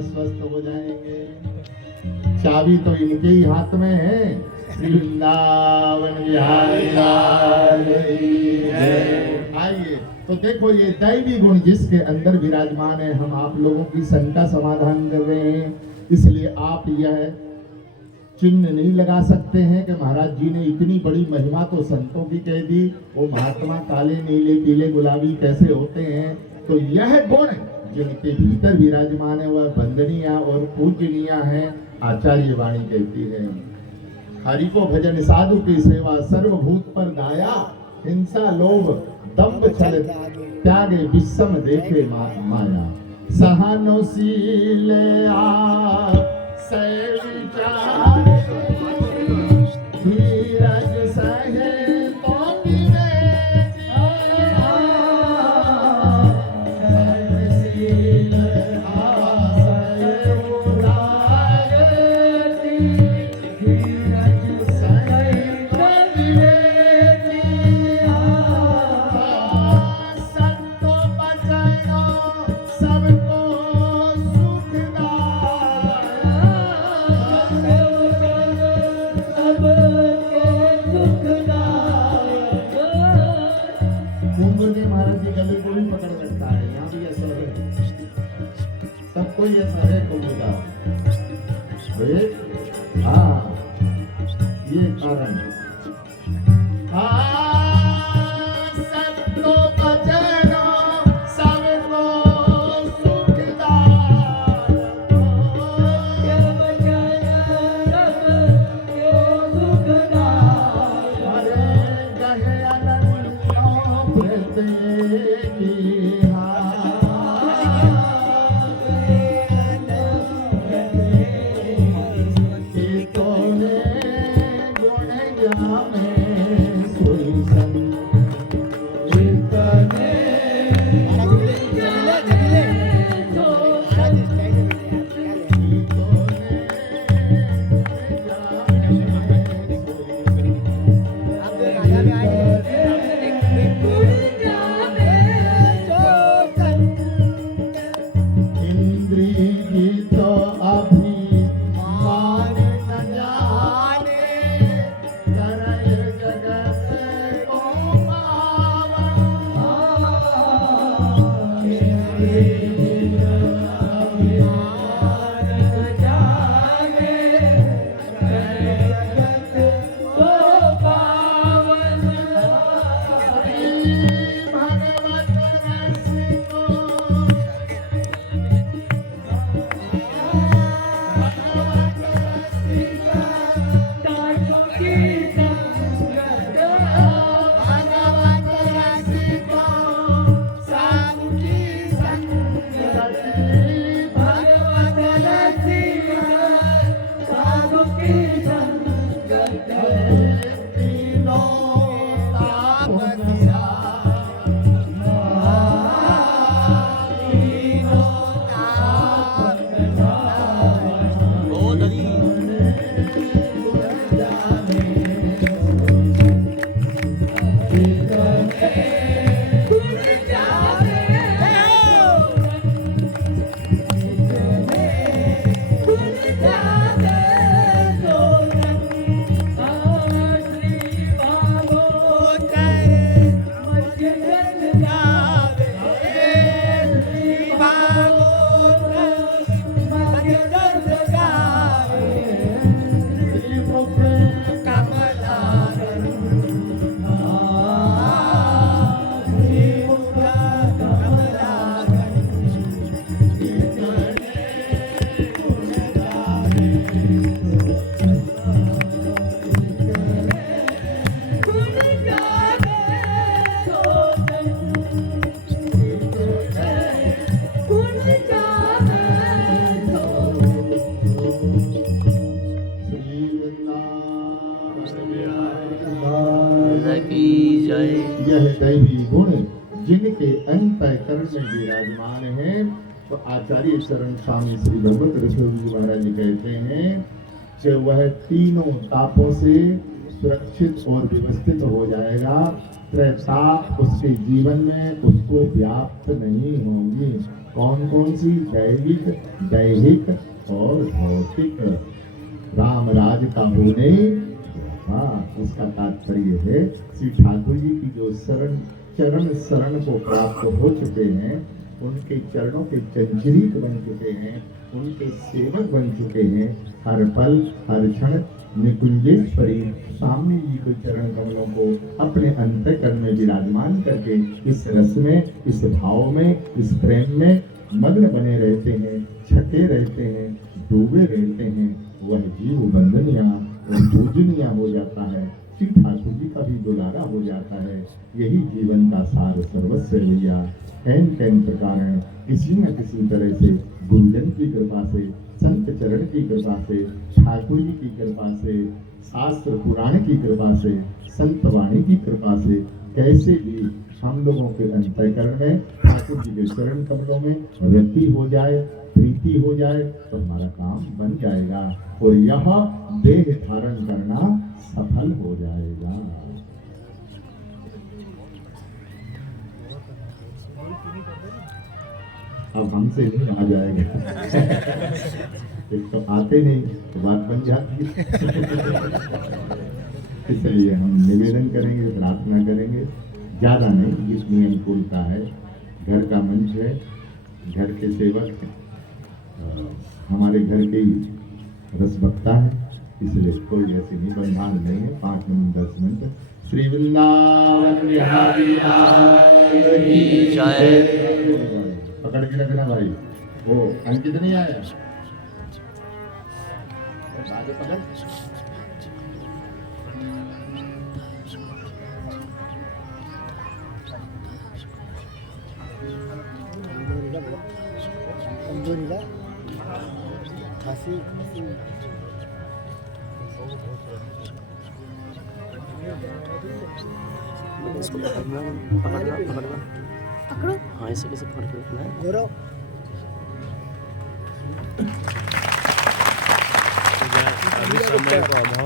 स्वस्थ हो जाएंगे। चाबी तो इनके ही हाथ में है। वृंदावन बिहारी लाल की जय। आइए तो देखो, ये दैवी गुण जिसके अंदर विराजमान है, हम आप लोगों की शंका समाधान कर रहे हैं। इसलिए आप यह चिन्ह नहीं लगा सकते हैं कि महाराज जी ने इतनी बड़ी महिमा तो संतों की कह दी, वो महात्मा काले नीले पीले गुलाबी कैसे होते हैं। तो यह गुण जिनके भीतर विराजमान है वह वंदनीय और पूजनीय है। आचार्य वाणी कहती है, हरि को भजन साधु की सेवा, सर्वभूत पर दाया, हिंसा लोभ दंभ छल त्यागे विषम देखे माया, सहनशील विचार धीरज सहे तो सहनशील महाराज जी गले को भी पकड़ रखता है, यहाँ भी ऐसा है, सबको ही ऐसा है कुंभ का। हाँ, ये कारण सबको बचाना, सबको सुखदायक, अरे कहे यह दैवी गुण जिनके अंतःकरण में विराजमान है, तो आचार्य चरण स्वामी श्री भगवत ऋषभ जी महाराज जी कहते हैं कि वह तीनों तापों से सुरक्षित और व्यवस्थित हो जाएगा। त्रैताप उसके जीवन में उसको व्याप्त नहीं होंगी। कौन कौन सी? दैविक, दैहिक और भौतिक। राम राज का होने, हाँ, इसका तात्पर्य है श्री ठाकुर जी की जो चरण शरण को प्राप्त हो चुके हैं, उनके चरणों के जंजीरीत बन चुके हैं, उनके सेवक बन चुके हैं। हर पल हर क्षण निकुंजेश्वरी सामने जी के चरण कमलों को अपने अंतःकरण में विराजमान करके इस रस में, इस भाव में, इस प्रेम में मग्न बने रहते हैं, छके रहते हैं, डूबे रहते हैं। वह जीव वंदनीय और पूजनीय हो जाता है, श्री ठाकुर जी का भी दुलारा हो जाता है। यही जीवन का सार सर्वस्व है भैया। कैन प्रकार किसी न किसी तरह से गुरुजन की कृपा से, संत चरण की कृपा से, ठाकुर जी की कृपा से, शास्त्र पुराण की कृपा से, संत वाणी की कृपा से कैसे भी हम लोगों के अंतःकरण में ठाकुर जी के चरण कमलों में रति हो जाए, प्रीति हो जाए तो हमारा काम बन जाएगा और यह देह धारण करना सफल हो जाएगा। अब हमसे नहीं आ जाएगा। एक तो आते नहीं तो बात बन जाती है। इसलिए हम निवेदन करेंगे, प्रार्थना करेंगे, ज़्यादा नहीं, जितनी अनुकूलता है। घर का मंच है, घर के सेवक हमारे घर के ही रसभक्ता है, इसलिए कोई ऐसी निबंधन नहीं है। 5 मिनट 10 मिनट श्री वृंदावन बिहारी पकड़ के रखना भाई। वो अंकित नहीं आया पकड़। इसको पकड़ना पकड़ो। हाँ इसे कैसे पकड़ के रखना है। जोरो अभी समय को अभाव